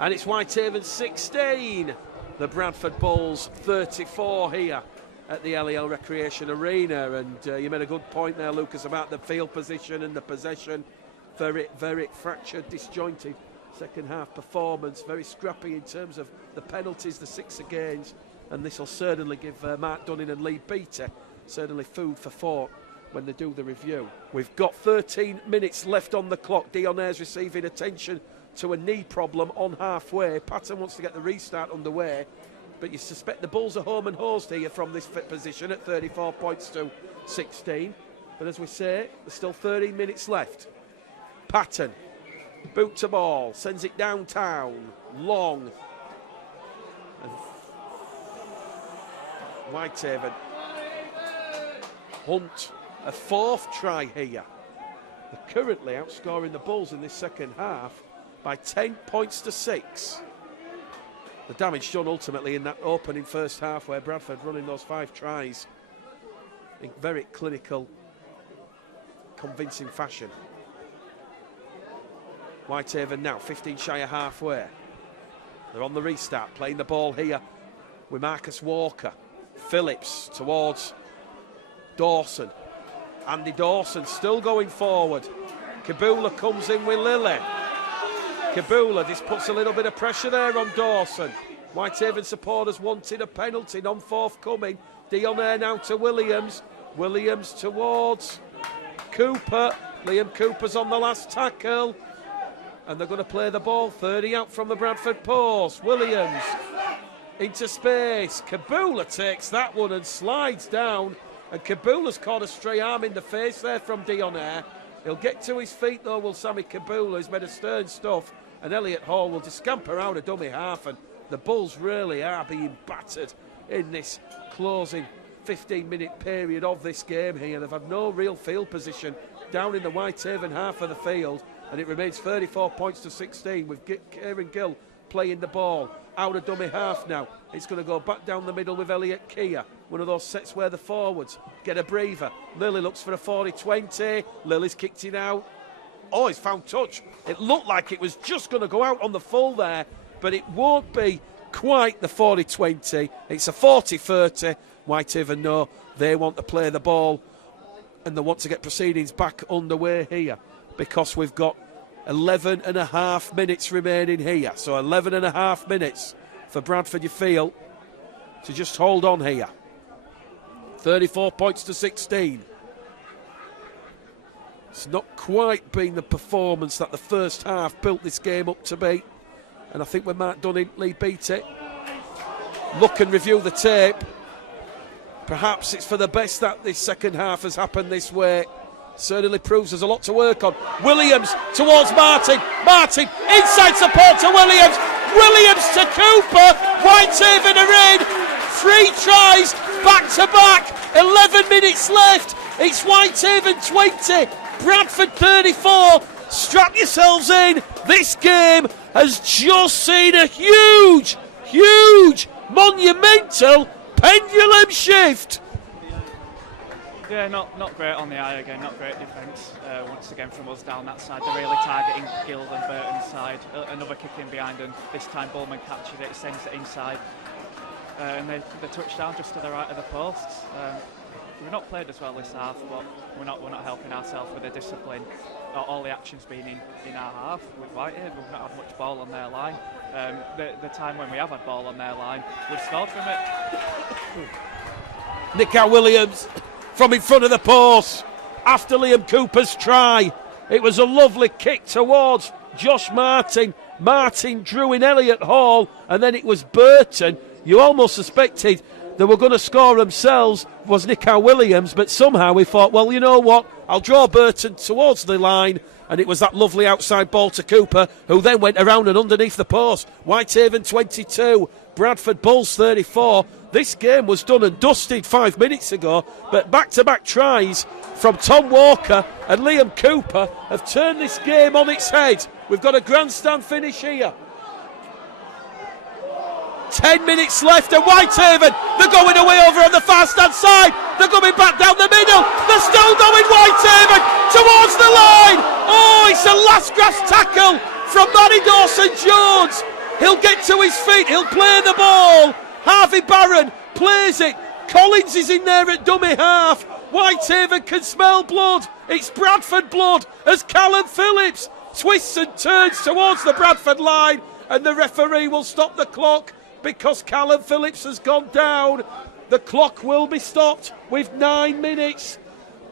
and it's Whitehaven 16, the Bradford Bulls 34 here at the LEL Recreation Arena. And you made a good point there, Lucas, about the field position and the possession. Very fractured, disjointed second half performance, very scrappy in terms of the penalties, the 6 against, and this will certainly give Mark Dunning and Lee Beattie certainly food for thought when they do the review. We've got 13 minutes left on the clock. Dion Eyre's receiving attention to a knee problem on halfway. Patton wants to get the restart underway, but you suspect the Bulls are home and hosed here from this fit position at 34 points to 16. But as we say, there's still 13 minutes left. Patton, boot to ball, sends it downtown, long. And Whitehaven. Hunt, a fourth try here. They're currently outscoring the Bulls in this second half by 10 points to 6. The damage done ultimately in that opening first half where Bradford running those 5 tries in very clinical, convincing fashion. Whitehaven now 15 shy of halfway. They're on the restart, playing the ball here with Marcus Walker. Phillips towards Dawson. Andy Dawson still going forward. Kabula comes in with Lilly. Kabula just puts a little bit of pressure there on Dawson. Whitehaven supporters wanted a penalty, non forthcoming. Dionair now to Williams. Williams towards Cooper. Liam Cooper's on the last tackle. And they're going to play the ball 30 out from the Bradford post. Williams into space. Kabula takes that one and slides down. And Kabula's caught a stray arm in the face there from Dionair. He'll get to his feet though, will Sammy Kabula. He's made a stern stuff. And Elliot Hall will just scamper out a dummy half. And the Bulls really are being battered in this closing 15-minute period of this game here. They've had no real field position down in the Whitehaven half of the field. And it remains 34 points to 16 with Kieran Gill playing the ball out of dummy half now. It's going to go back down the middle with Elliot Keir. One of those sets where the forwards get a breather. Lilly looks for a 40-20. Lilly's kicked it out. Oh, he's found touch. It looked like it was just going to go out on the full there, but it won't be quite the 40-20. It's a 40-30. Whitehaven know they want to play the ball and they want to get proceedings back underway here, because we've got 11 and a half minutes remaining here. So 11 and a half minutes for Bradford, you feel, to just hold on here. 34 points to 16. It's not quite been the performance that the first half built this game up to be. And I think when Mark Dunning-Lee beat it, look and review the tape. Perhaps it's for the best that this second half has happened this way. Certainly proves there's a lot to work on. Williams towards Martin. Martin, inside support to Williams. Williams to Cooper. Whitehaven are in. 3 tries back to back. 11 minutes left. It's Whitehaven 20. Bradford 34. Strap yourselves in. This game has just seen a huge, monumental pendulum shift. Yeah, not great on the eye again, not great defence. Once again from us down that side, they're really targeting Guild and Burton's side. Another kick in behind, and this time Bullman captured it, sends it inside. And the touchdown just to the right of the posts. We've not played as well this half, but we're not helping ourselves with the discipline. All the action's been in our half with Whitehaven. We've not had much ball on their line. The time when we have had ball on their line, we've scored from it. Nico Williams from in front of the post after Liam Cooper's try. It was a lovely kick towards Josh Martin. Martin drew in Elliot Hall, and then it was Burton. You almost suspected they were going to score themselves, was Nico Williams, but somehow we thought, well, you know what, I'll draw Burton towards the line, and it was that lovely outside ball to Cooper, who then went around and underneath the post. Whitehaven 22, Bradford Bulls 34. This game was done and dusted 5 minutes ago, but back-to-back tries from Tom Walker and Liam Cooper have turned this game on its head. We've got a grandstand finish here. 10 minutes left, and Whitehaven, they're going away over on the far stand side. They're coming back down the middle. They're still going Whitehaven towards the line. Oh, it's a last grasp tackle from Manny Dawson-Jones. He'll get to his feet. He'll play the ball. Harvey Barron plays it. Collins is in there at dummy half. Whitehaven can smell blood. It's Bradford blood as Callum Phillips twists and turns towards the Bradford line, and the referee will stop the clock because Callum Phillips has gone down. The clock will be stopped with 9 minutes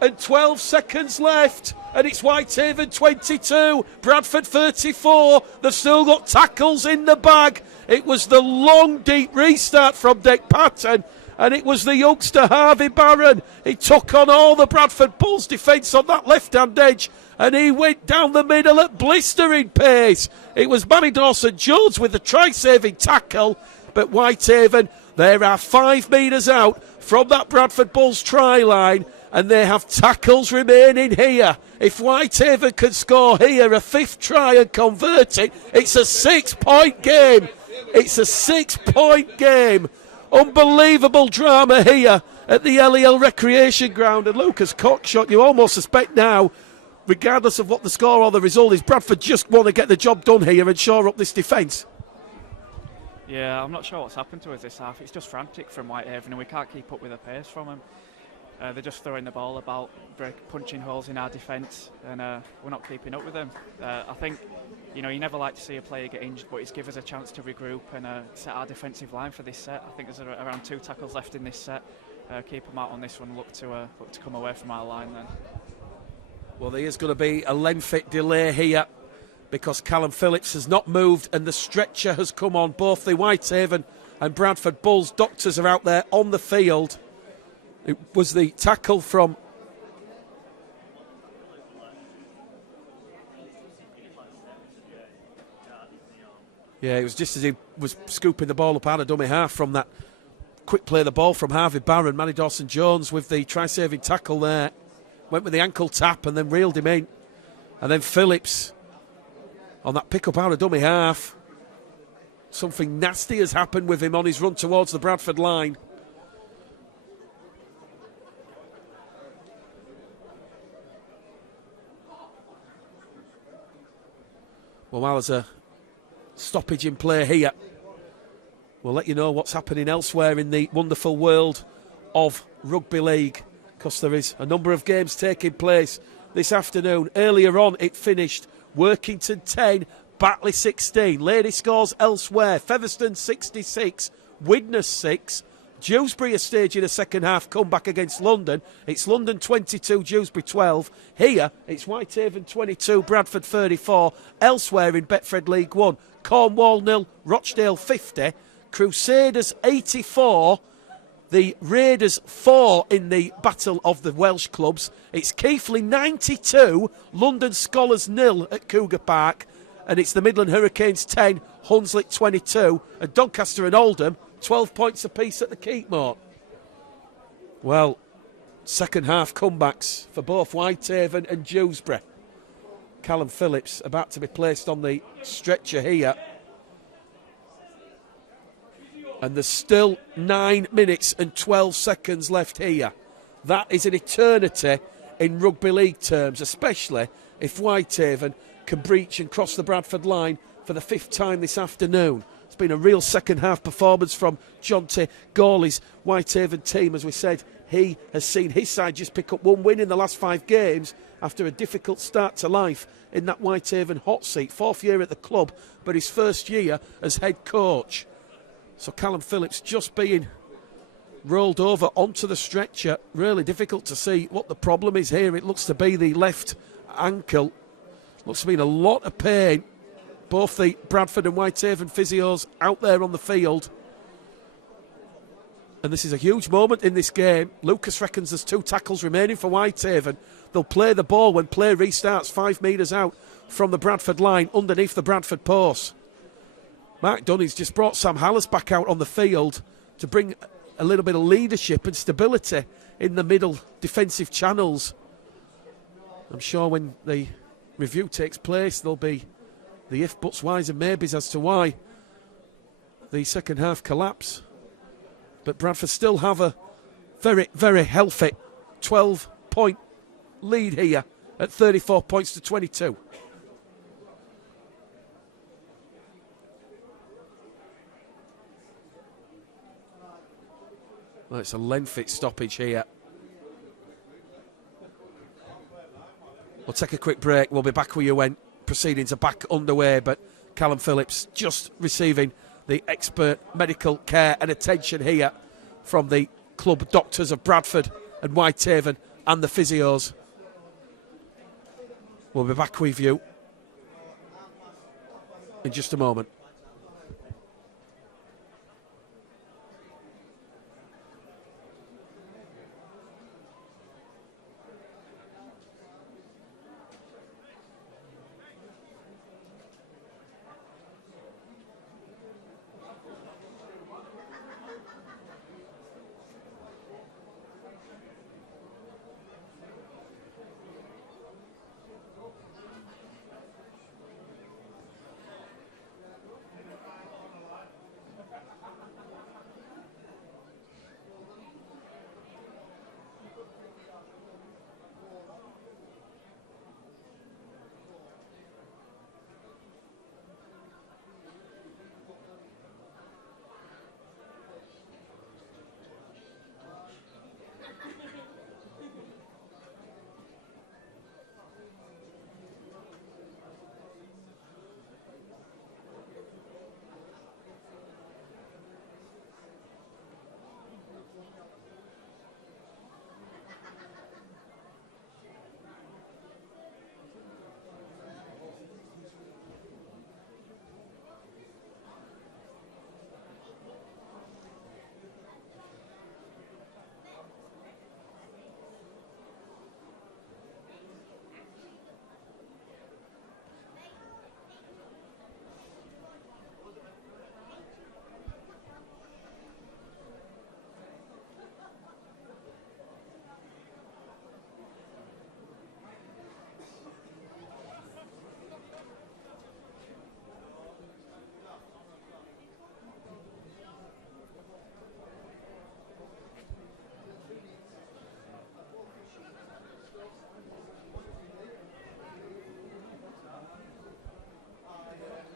and 12 seconds left. and it's Whitehaven 22, Bradford 34. They've still got tackles in the bag. It was the long, deep restart from Dick Patton, and it was the youngster Harvey Barron. He took on all the Bradford Bulls defence on that left-hand edge, and he went down the middle at blistering pace. It was Manny Dawson-Jones with the try-saving tackle, but Whitehaven, they are 5 metres out from that Bradford Bulls try line, and they have tackles remaining here. If Whitehaven can score here a 5th try and convert it, it's a 6-point game. It's a 6-point game. Unbelievable drama here at the LEL Recreation Ground. And Lucas Cockshot, you almost suspect now, regardless of what the score or the result is, Bradford just want to get the job done here and shore up this defence. Yeah, I'm not sure what's happened to us this half. It's just frantic from Whitehaven, and we can't keep up with the pace from them. They're just throwing the ball about, punching holes in our defence, and we're not keeping up with them. I think, you never like to see a player get injured, but it's given us a chance to regroup and set our defensive line for this set. I think there's around 2 tackles left in this set. Keep them out on this one, look to come away from our line then. Well, there is going to be a lengthy delay here because Callum Phillips has not moved and the stretcher has come on. Both the Whitehaven and Bradford Bulls doctors are out there on the field. It was the tackle from it was just as he was scooping the ball up out of dummy half from that quick play of the ball from Harvey Barron. Manny Dawson-Jones with the try-saving tackle there. Went with the ankle tap and then reeled him in. And then Phillips on that pick-up out of dummy half. Something nasty has happened with him on his run towards the Bradford line. Well, while there's a stoppage in play here, we'll let you know what's happening elsewhere in the wonderful world of rugby league, because there is a number of games taking place this afternoon. Earlier on, it finished Workington 10, Batley 16. Lady scores elsewhere. Featherstone 66, Widnes 6. Dewsbury are staging a second half comeback against London. It's London 22, Dewsbury 12. Here, it's Whitehaven 22, Bradford 34. Elsewhere in Betfred League 1, Cornwall 0, Rochdale 50. Crusaders 84. The Raiders 4 in the battle of the Welsh clubs. It's Keighley 92, London Scholars 0 at Cougar Park. And it's the Midland Hurricanes 10, Hunslet 22. And Doncaster and Oldham 12 points apiece at the Keepmoat. Well, second half comebacks for both Whitehaven and Dewsbury. Callum Phillips about to be placed on the stretcher here. And there's still 9 minutes and 12 seconds left here. That is an eternity in rugby league terms, especially if Whitehaven can breach and cross the Bradford line for the 5th time this afternoon. It's been a real second half performance from Jonty Gawley's Whitehaven team. As we said, he has seen his side just pick up 1 win in the last 5 games after a difficult start to life in that Whitehaven hot seat. 4th year at the club, but his 1st year as head coach. So Callum Phillips just being rolled over onto the stretcher. Really difficult to see what the problem is here. It looks to be the left ankle. Looks to be in a lot of pain. Both the Bradford and Whitehaven physios out there on the field. And this is a huge moment in this game. Lucas reckons there's 2 tackles remaining for Whitehaven. They'll play the ball when play restarts 5 metres out from the Bradford line underneath the Bradford post. Mark Dunning's just brought Sam Hallis back out on the field to bring a little bit of leadership and stability in the middle defensive channels. I'm sure when the review takes place, there'll be the if, buts, whys and maybes as to why the second half collapse. But Bradford still have a very, very healthy 12-point lead here at 34 points to 22. Well, it's a lengthy stoppage here. We'll take a quick break. We'll be back where you went. Proceedings are back underway, but Callum Phillips just receiving the expert medical care and attention here from the club doctors of Bradford and Whitehaven and the physios. We'll be back with you in just a moment.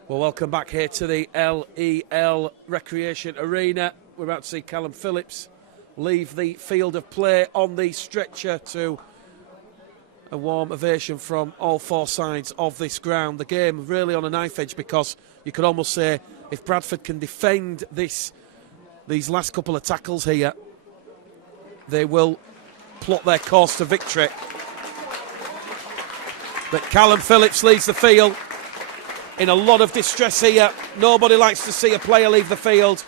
Well, welcome back here to the LEL Recreation Arena. We're about to see Callum Phillips leave the field of play on the stretcher to a warm ovation from all four sides of this ground. The game really on a knife edge, because you could almost say if Bradford can defend these last couple of tackles here, they will plot their course to victory. But Callum Phillips leads the field in a lot of distress here. Nobody likes to see a player leave the field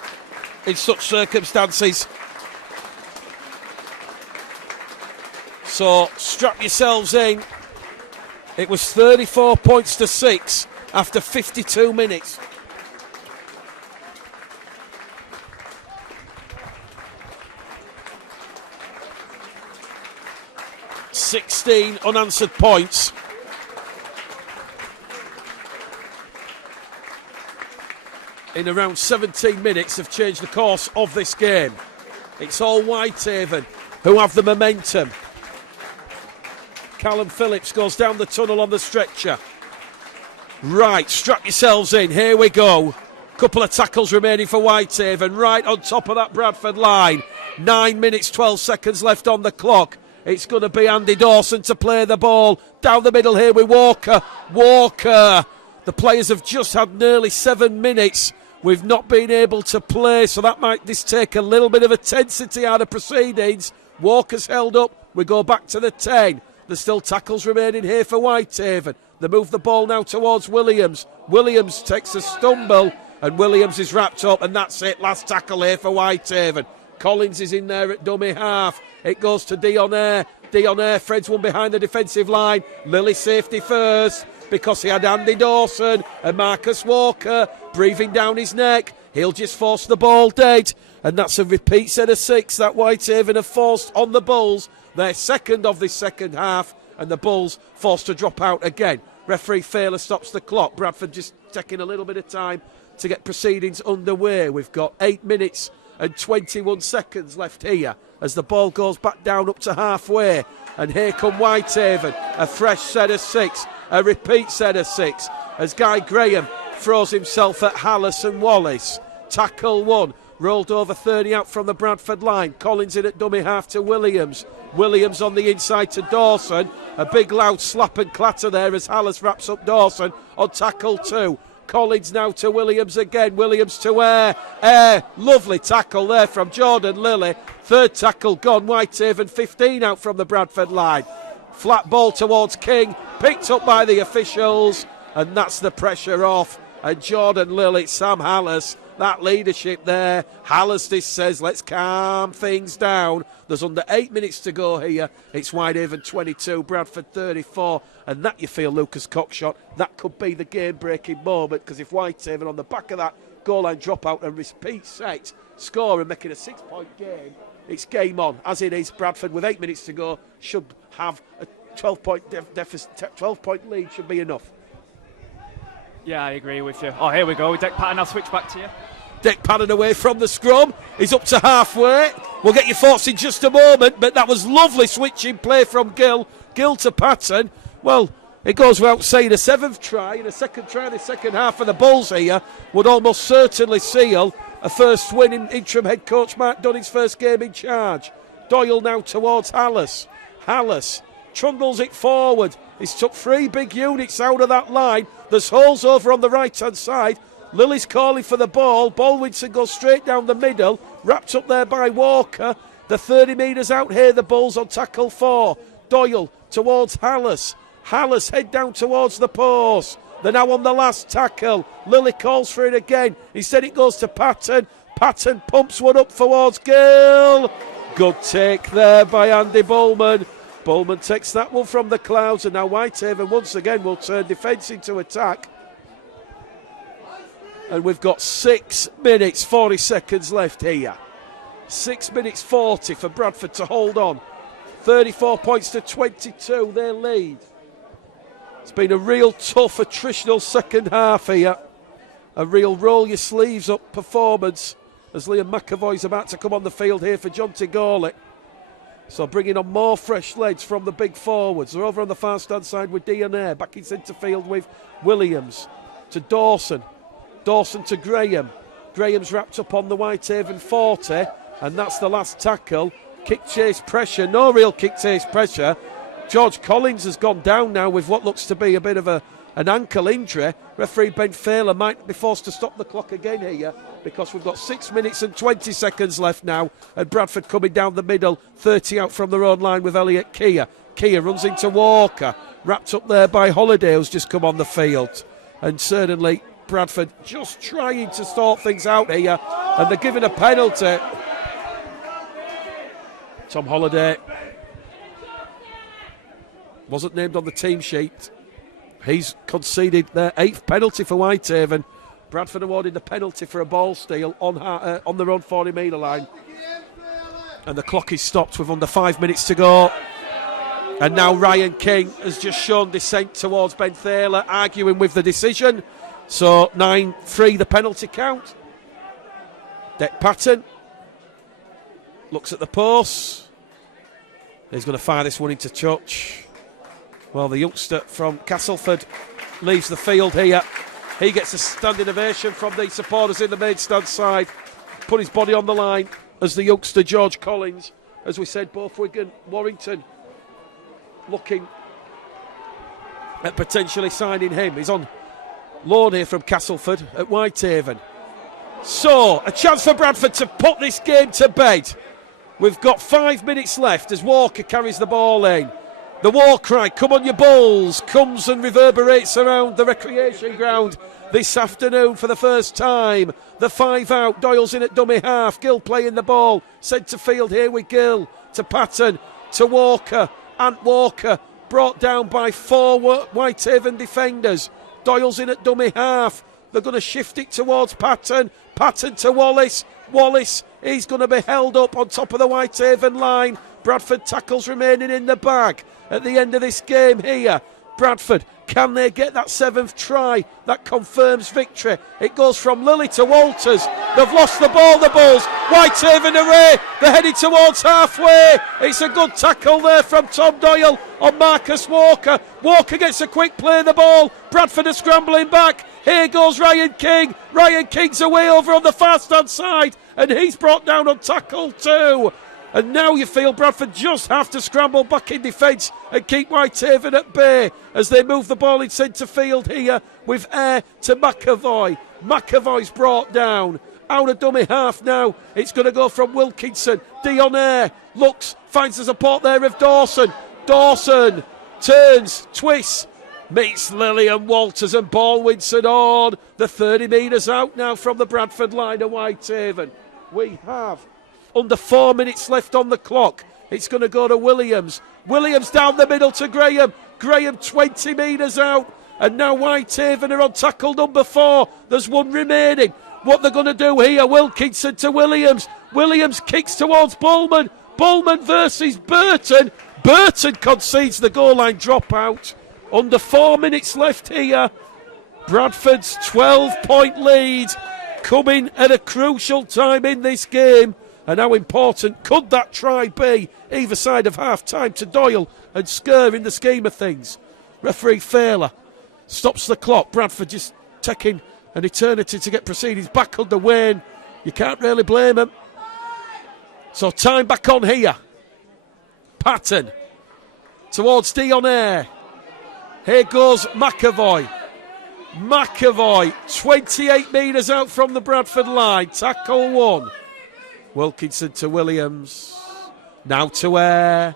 in such circumstances. So strap yourselves in. It was 34 points to 6 after 52 minutes. (16 unanswered points). In around 17 minutes have changed the course of this game. It's all Whitehaven who have the momentum. Callum Phillips goes down the tunnel on the stretcher. Right, strap yourselves in, here we go. Couple of tackles remaining for Whitehaven, right on top of that Bradford line. 9 minutes, 12 seconds left on the clock. It's going to be Andy Dawson to play the ball. Down the middle here with Walker. Walker! The players have just had nearly 7 minutes. We've not been able to play, so that might just take a little bit of intensity out of proceedings. Walker's held up. We go back to the 10. There's still tackles remaining here for Whitehaven. They move the ball now towards Williams. Williams takes a stumble, and Williams is wrapped up, and that's it. Last tackle here for Whitehaven. Collins is in there at dummy half. It goes to Dionnair. Dionnair, Fred's one behind the defensive line. Lily safety first, because he had Andy Dawson and Marcus Walker breathing down his neck. He'll just force the ball dead. And that's a repeat set of 6 that Whitehaven have forced on the Bulls. Their second of this second half, and the Bulls forced to drop out again. Referee Failer stops the clock. Bradford just taking a little bit of time to get proceedings underway. We've got 8 minutes and 21 seconds left here as the ball goes back down up to halfway. And here come Whitehaven, a fresh set of 6, a repeat set of 6, as Guy Graham throws himself at Hallis and Wallace. Tackle 1, rolled over 30 out from the Bradford line. Collins in at dummy half to Williams. Williams on the inside to Dawson. A big loud slap and clatter there as Hallis wraps up Dawson on tackle 2. Collins now to Williams again. Williams to Air. Lovely tackle there from Jordan Lilly. Third tackle gone. Whitehaven 15 out from the Bradford line. Flat ball towards King, picked up by the officials, and that's the pressure off. And Jordan Lilly, Sam Hallas, that leadership there. Hallas says, let's calm things down. There's under 8 minutes to go here. It's Whitehaven 22, Bradford 34. And that, you feel, Lucas Cockshot, that could be the game-breaking moment, because if Whitehaven on the back of that goal line drop out and repeat set, score and making a 6-point game, it's game on. As it is, Bradford with 8 minutes to go should have a 12-point deficit. 12-point lead should be enough. Yeah, I agree with you. Oh, here we go. Deck Patton, I'll switch back to you. Deck Patton away from the scrum. He's up to halfway. We'll get your thoughts in just a moment, but that was lovely switching play from Gill. Gill to Patton. Well, it goes without saying, a 7th try and a second try in the second half for the Bulls here would almost certainly seal a first win in interim head coach Mark Dunning's first game in charge. Doyle now towards Hallas. Hallas trundles it forward. He's took 3 big units out of that line. There's holes over on the right-hand side. Lilly's calling for the ball. Baldwinson goes straight down the middle. Wrapped up there by Walker. The 30 metres out here, the Bulls on tackle 4. Doyle towards Hallas. Hallas head down towards the post. They're now on the last tackle. Lilly calls for it again. Instead it goes to Patton. Patton pumps one up towards Gill. Good take there by Andy Bullman. Bullman takes that one from the clouds, and now Whitehaven once again will turn defence into attack. And we've got 6 minutes 40 seconds left here. 6 minutes 40 for Bradford to hold on. 34 points to 22, their lead. It's been a real tough attritional second half here. A real roll your sleeves up performance as Liam McAvoy's about to come on the field here for John Tigorley. So bringing on more fresh legs from the big forwards. They're over on the far stand side with Dionair. Back in centre field with Williams to Dawson. Dawson to Graham. Graham's wrapped up on the Whitehaven 40, and that's the last tackle. Kick chase pressure, no real kick chase pressure. George Collins has gone down now with what looks to be a bit of an ankle injury. Referee Ben Failer might be forced to stop the clock again here, because we've got 6 minutes and 20 seconds left now, and Bradford coming down the middle, 30 out from their own line with Elliot Keir. Keir runs into Walker, wrapped up there by Holiday, who's just come on the field. And certainly Bradford just trying to sort things out here, and they're giving a penalty. Tom Holiday wasn't named on the team sheet. He's conceded their 8th penalty for Whitehaven. Bradford awarded the penalty for a ball steal on their own 40-metre line. And the clock is stopped with under 5 minutes to go. And now Ryan King has just shown dissent towards Ben Thaler, arguing with the decision. So 9-3 the penalty count. Deck Patton looks at the post. He's going to fire this one into touch. Well, the youngster from Castleford leaves the field here. He gets a standing ovation from the supporters in the main stand side. Put his body on the line as the youngster George Collins. As we said, both Wigan, Warrington looking at potentially signing him. He's on loan here from Castleford at Whitehaven. So, a chance for Bradford to put this game to bed. We've got 5 minutes left as Walker carries the ball in. The war cry, come on you Bulls, comes and reverberates around the recreation ground this afternoon for the first time. The 5 out, Doyle's in at dummy half, Gill playing the ball, centre field here with Gill, to Patton, to Walker, Ant Walker, brought down by 4 Whitehaven defenders. Doyle's in at dummy half, they're going to shift it towards Patton, Patton to Wallace, Wallace, he's going to be held up on top of the Whitehaven line. Bradford tackles remaining in the bag at the end of this game here. Bradford, can they get that 7th try? That confirms victory. It goes from Lilly to Walters. They've lost the ball, the Bulls. Whitehaven away. They're heading towards halfway. It's a good tackle there from Tom Doyle on Marcus Walker. Walker gets a quick play of the ball. Bradford are scrambling back. Here goes Ryan King. Ryan King's away over on the far stand side, and he's brought down on tackle too. And now you feel Bradford just have to scramble back in defence and keep Whitehaven at bay as they move the ball in centre field here with Air to McAvoy. McAvoy's brought down. Out of dummy half now. It's going to go from Wilkinson. Dion Air looks, finds the support there of Dawson. Dawson turns, twists, meets Lillian Walters, and ball wins it on. The 30 metres out now from the Bradford line of Whitehaven. We have under 4 minutes left on the clock. It's going to go to Williams. Williams down the middle to Graham. Graham 20 metres out. And now Whitehaven are on tackle number 4. There's one remaining. What they're going to do here, Wilkinson to Williams. Williams kicks towards Bullman. Bullman versus Burton. Burton concedes the goal line dropout. Under 4 minutes left here. Bradford's 12-point lead coming at a crucial time in this game. And how important could that try be either side of half-time to Doyle and Skur in the scheme of things? Referee Failer stops the clock. Bradford just taking an eternity to get proceedings back under Wayne. You can't really blame him. So time back on here. Patton towards Dionair. Here goes McAvoy. McAvoy 28 metres out from the Bradford line. Tackle 1. Wilkinson to Williams. Now to Ayr.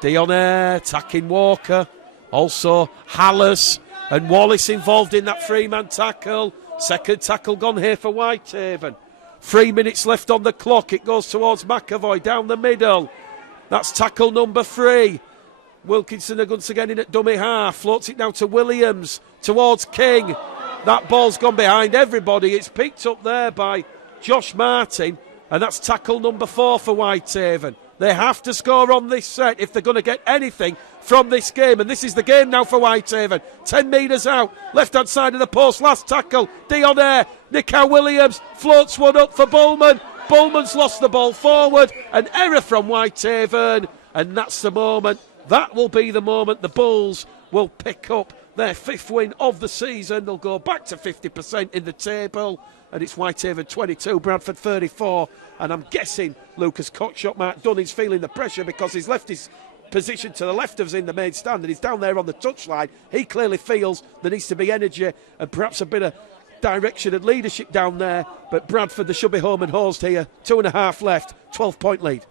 Dionair attacking Walker. Also Hallis and Wallace involved in that 3-man tackle. Second tackle gone here for Whitehaven. 3 minutes left on the clock. It goes towards McAvoy down the middle. That's tackle number 3. Wilkinson once again in at dummy half. Floats it now to Williams towards King. That ball's gone behind everybody. It's picked up there by Josh Martin. And that's tackle number 4 for Whitehaven. They have to score on this set if they're going to get anything from this game. And this is the game now for Whitehaven. 10 metres out, left-hand side of the post. Last tackle, Dionair. Nico Williams floats one up for Bullman. Bullman's lost the ball forward. An error from Whitehaven. And that's the moment. That will be the moment the Bulls will pick up their 5th win of the season. They'll go back to 50% in the table. And it's Whitehaven 22, Bradford 34. And I'm guessing Lucas Cockshot, Mark Dunning's feeling the pressure because he's left his position to the left of us in the main stand and he's down there on the touchline. He clearly feels there needs to be energy and perhaps a bit of direction and leadership down there. But Bradford, they should be home and hosed here. 2.5 left, 12-point lead.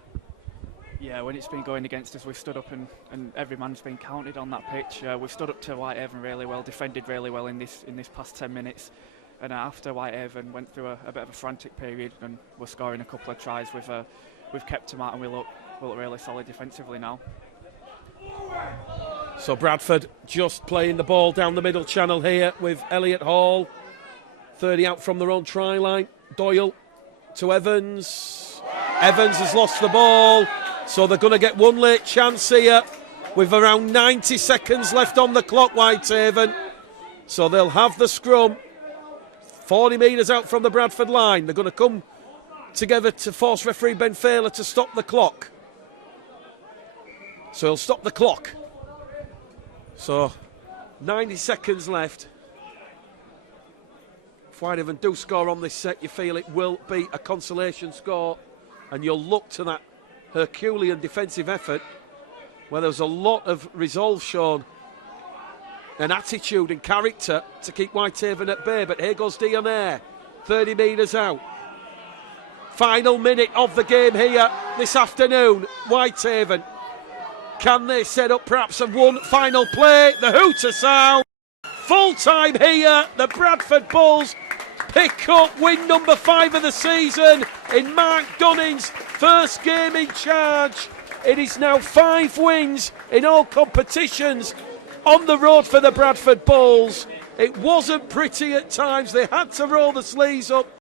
Yeah, when it's been going against us, we've stood up and every man's been counted on that pitch. We've stood up to Whitehaven really well, defended really well in this past 10 minutes. And after Whitehaven went through a bit of a frantic period and we're scoring a couple of tries, we've kept them out and we look really solid defensively now. So Bradford just playing the ball down the middle channel here with Elliot Hall. 30 out from their own try line. Doyle to Evans. Evans has lost the ball. So they're going to get one late chance here with around 90 seconds left on the clock, Whitehaven. So they'll have the scrum. 40 metres out from the Bradford line. They're going to come together to force referee Ben Failer to stop the clock. So he'll stop the clock. So 90 seconds left. If Whitehaven do score on this set, you feel it will be a consolation score. And you'll look to that Herculean defensive effort where there's a lot of resolve shown. An attitude and character to keep Whitehaven at bay. But here goes Dionair, 30 metres out. Final minute of the game here this afternoon. Whitehaven, can they set up perhaps a one final play? The hooter sound. Full time here. The Bradford Bulls pick up win number 5 of the season in Mark Dunning's first game in charge. It is now 5 wins in all competitions on the road for the Bradford Bulls. It wasn't pretty at times. They had to roll the sleeves up.